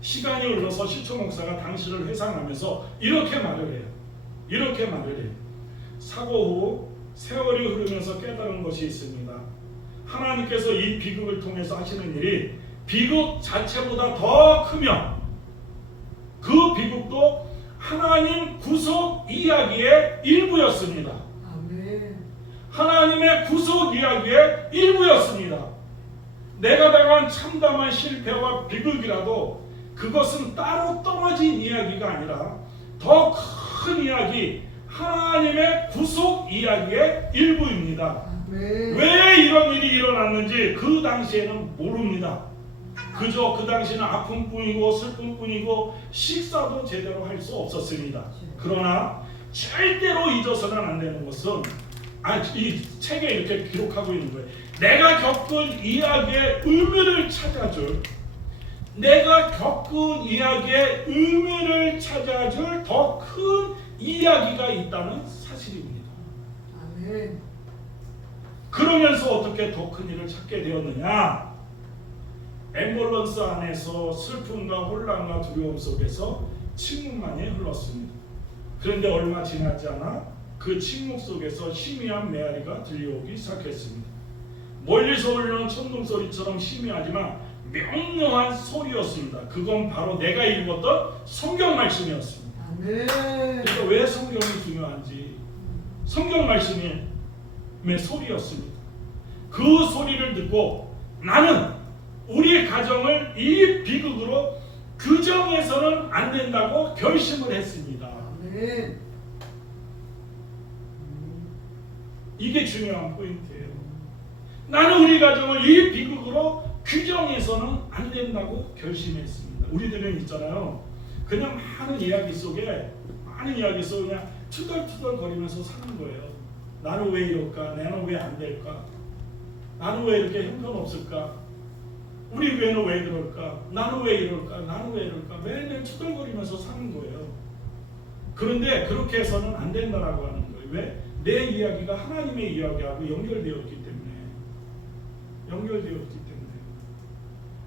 시간이 흘러서 시초 목사가 당시를 회상하면서 이렇게 말을 해요. 사고 후 세월이 흐르면서 깨달은 것이 있습니다. 하나님께서 이 비극을 통해서 하시는 일이 비극 자체보다 더 크며 그 비극도 하나님 구속 이야기의 일부였습니다. 아멘. 하나님의 구속 이야기의 일부였습니다. 내가 당한 참담한 실패와 비극이라도 그것은 따로 떨어진 이야기가 아니라 더 큰 이야기, 하나님의 구속 이야기의 일부입니다. 아멘. 왜 이런 일이 일어났는지 그 당시에는 모릅니다. 그저 그 당시는 아픔뿐이고 슬픔뿐이고 식사도 제대로 할 수 없었습니다. 그러나 절대로 잊어서는 안 되는 것은 이 책에 이렇게 기록하고 있는 거예요. 내가 겪은 이야기의 의미를 찾아줄 더 큰 이야기가 있다는 사실입니다. 아멘. 그러면서 어떻게 더 큰 일을 찾게 되었느냐? 앰뷸런스 안에서 슬픔과 혼란과 두려움 속에서 침묵만이 흘렀습니다. 그런데 얼마 지나지 않아 그 침묵 속에서 희미한 메아리가 들려오기 시작했습니다. 멀리서 울리는 천둥 소리처럼 희미하지만 명료한 소리였습니다. 그건 바로 내가 읽었던 성경 말씀이었습니다. 아멘. 그러니까 왜 성경이 중요한지, 성경 말씀의 소리였습니다. 그 소리를 듣고 나는 우리 가정을 이 비극으로 규정해서는 안 된다고 결심을 했습니다. 아멘. 이게 중요한 포인트예요. 나는 우리 가정을 이 비극으로 규정해서는 안 된다고 결심했습니다. 우리들은 있잖아요. 그냥 많은 이야기 속에 그냥 투덜투덜 거리면서 사는 거예요. 나는 왜 이럴까? 나는 왜 안 될까? 나는 왜 이렇게 형편없을까? 우리 교회는 왜 그럴까? 나는 왜 이럴까? 나는 왜 이럴까? 매일매일 투덜거리면서 사는 거예요. 그런데 그렇게 해서는 안 된다라고 하는 거예요. 왜? 내 이야기가 하나님의 이야기하고 연결되었기 때문에.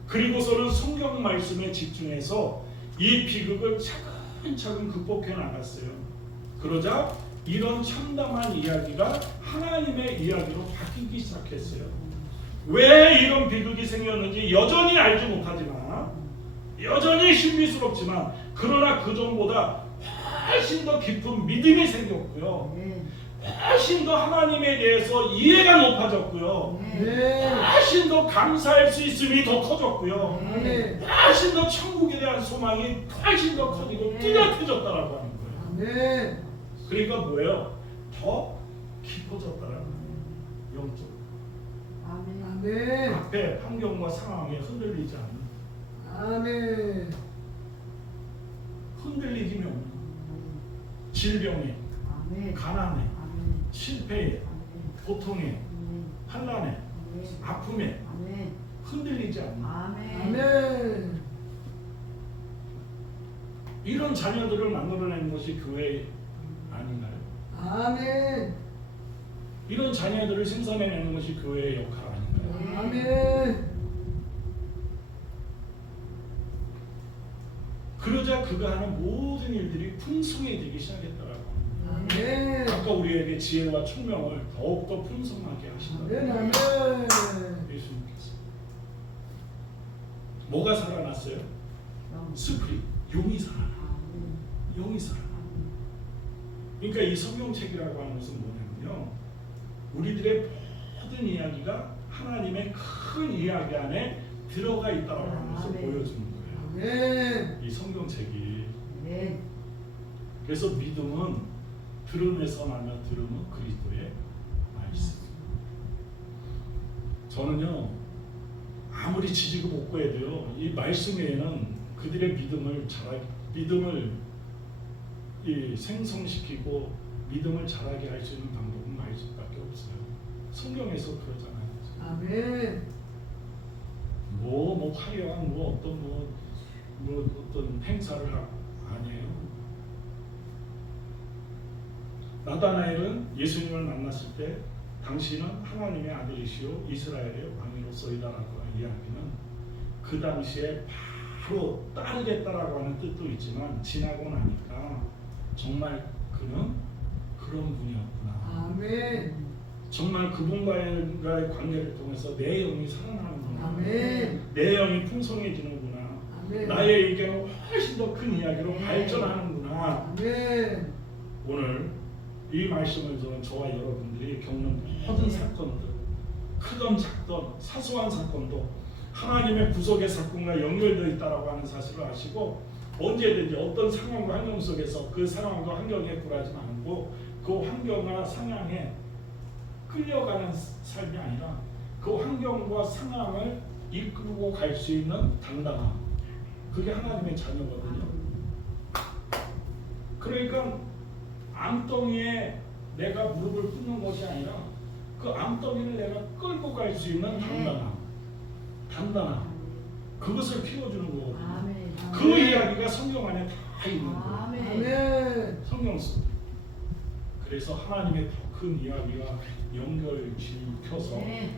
그리고서는 성경 말씀에 집중해서 이 비극을 차근차근 극복해 나갔어요. 그러자 이런 참담한 이야기가 하나님의 이야기로 바뀌기 시작했어요. 왜 이런 비극이 생겼는지 여전히 알지 못하지만, 여전히 신비스럽지만, 그러나 그 전보다 훨씬 더 깊은 믿음이 생겼고요. 훨씬 더 하나님에 대해서 이해가 높아졌고요. 훨씬 더 감사할 수 있음이 더 커졌고요. 훨씬 더 천국에 대한 소망이 훨씬 더 커지고 뚜렷해졌다라고 하는 거예요. 그러니까 뭐예요? 더 깊어졌다라는 거예요. 영적으로. 아멘. 앞에 환경과 상황에 흔들리지 않는, 흔들리기면 질병에, 가난에, 실패에, 고통에, 환난에, 아픔에 흔들리지 않는 아멘. 이런 자녀들을 만들어내는 것이 교회 아닌가요? 아멘. 이런 자녀들을 생산해내는 것이 교회의 역할 아닌가요? 아멘. 그러자 그가 하는 모든 일들이 풍성해지기 시작했더라고요. 아멘. 아까 우리에게 지혜와 총명을 더욱더 풍성하게 하신다고 아멘. 예수님께서. 뭐가 살아났어요? 스프릿, 용이 살아나. 용이 살아나. 그러니까 이 성경책이라고 하는 것은 뭐냐면요, 우리들의 모든 이야기가 하나님의 큰 이야기 안에 들어가 있다고 하는 것을 보여주는 거예요. 아멘. 이 성경책이. 그래서 믿음은 들음에서 나며 들음은 그리스도의 말씀. 저는요, 아무리 지지고 볶고해도요, 이 말씀 외에는 그들의 믿음을 생성시키고 믿음을 자라게 할 수 있는 방법은 말씀밖에 없어요. 성경에서 그러잖아요. 아멘. 뭐 화려한 어떤 행사를 하고 아니에요. 나다나엘은 예수님을 만났을 때 당신은 하나님의 아들이시오 이스라엘의 왕이로서이다라고 하는 이야기는 그 당시에 바로 따르겠다라고 하는 뜻도 있지만, 지나고 나니까 정말 그는 그런 분이었구나. 아멘. 정말 그분과의 관계를 통해서 내 영이 살아나는구나. 아멘. 내 영이 풍성해지는구나. 아멘. 나의 의견은 훨씬 더 큰 이야기로 발전하는구나. 아멘. 오늘 이 말씀을 저는 저와 여러분들이 겪는 모든 사건들, 크던 작던 사소한 사건도 하나님의 구속의 사건과 연결되어 있다라고 하는 사실을 아시고, 언제든지 어떤 상황과 환경 속에서 그 상황과 환경에 굴하지 않고 그 환경과 상황에 끌려가는 삶이 아니라 그 환경과 상황을 이끌고 갈 수 있는 당당함. 그게 하나님의 자녀거든요. 그러니까 암덩이에 내가 무릎을 꿇는 것이 아니라 그 암덩이를 내가 끌고 갈 수 있는 단단함. 그것을 키워주는 거거든요. 아멘. 그 이야기가 성경 안에 다 있는 거예요. 아멘. 아멘. 성경 속. 그래서 하나님의 더 큰 이야기와 연결시켜서 아멘.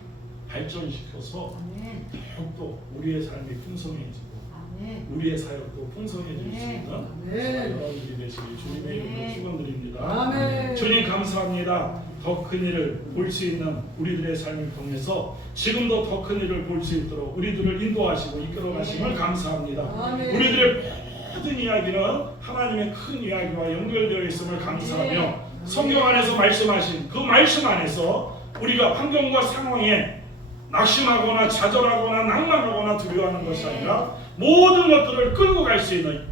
발전시켜서 아멘. 더욱더 우리의 삶이 풍성해지고 아멘. 우리의 사역도 풍성해질 수 네. 있는 아멘. 여러분들이 되시길 주님의 이름으로 네. 축원드립니다. 아멘. 주님 감사합니다. 더 큰 일을 볼 수 있는 우리들의 삶을 통해서 지금도 더 큰 일을 볼 수 있도록 우리들을 인도하시고 이끌어 가심을 네. 감사합니다. 아멘. 우리들의 모든 이야기는 하나님의 큰 이야기와 연결되어 있음을 감사하며 네. 성경 안에서 말씀하신 그 말씀 안에서 우리가 환경과 상황에 낙심하거나 좌절하거나 낭만하거나 두려워하는 것이 아니라 모든 것들을 끌고 갈 수 있는,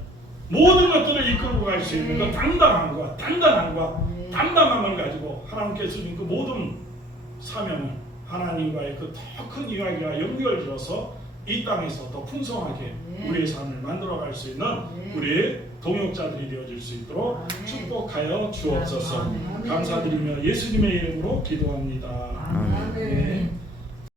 모든 것들을 이끌고 갈 수 있는 그 당당함과 담담함을 가지고 하나님께서 주신 그 모든 사명을 하나님과의 그 더 큰 이야기와 연결지어서 이 땅에서 더 풍성하게 우리의 삶을 만들어갈 수 있는 우리 동역자들이 되어질 수 있도록 축복하여 주옵소서. 감사드리며 예수님의 이름으로 기도합니다. 아멘. 아멘.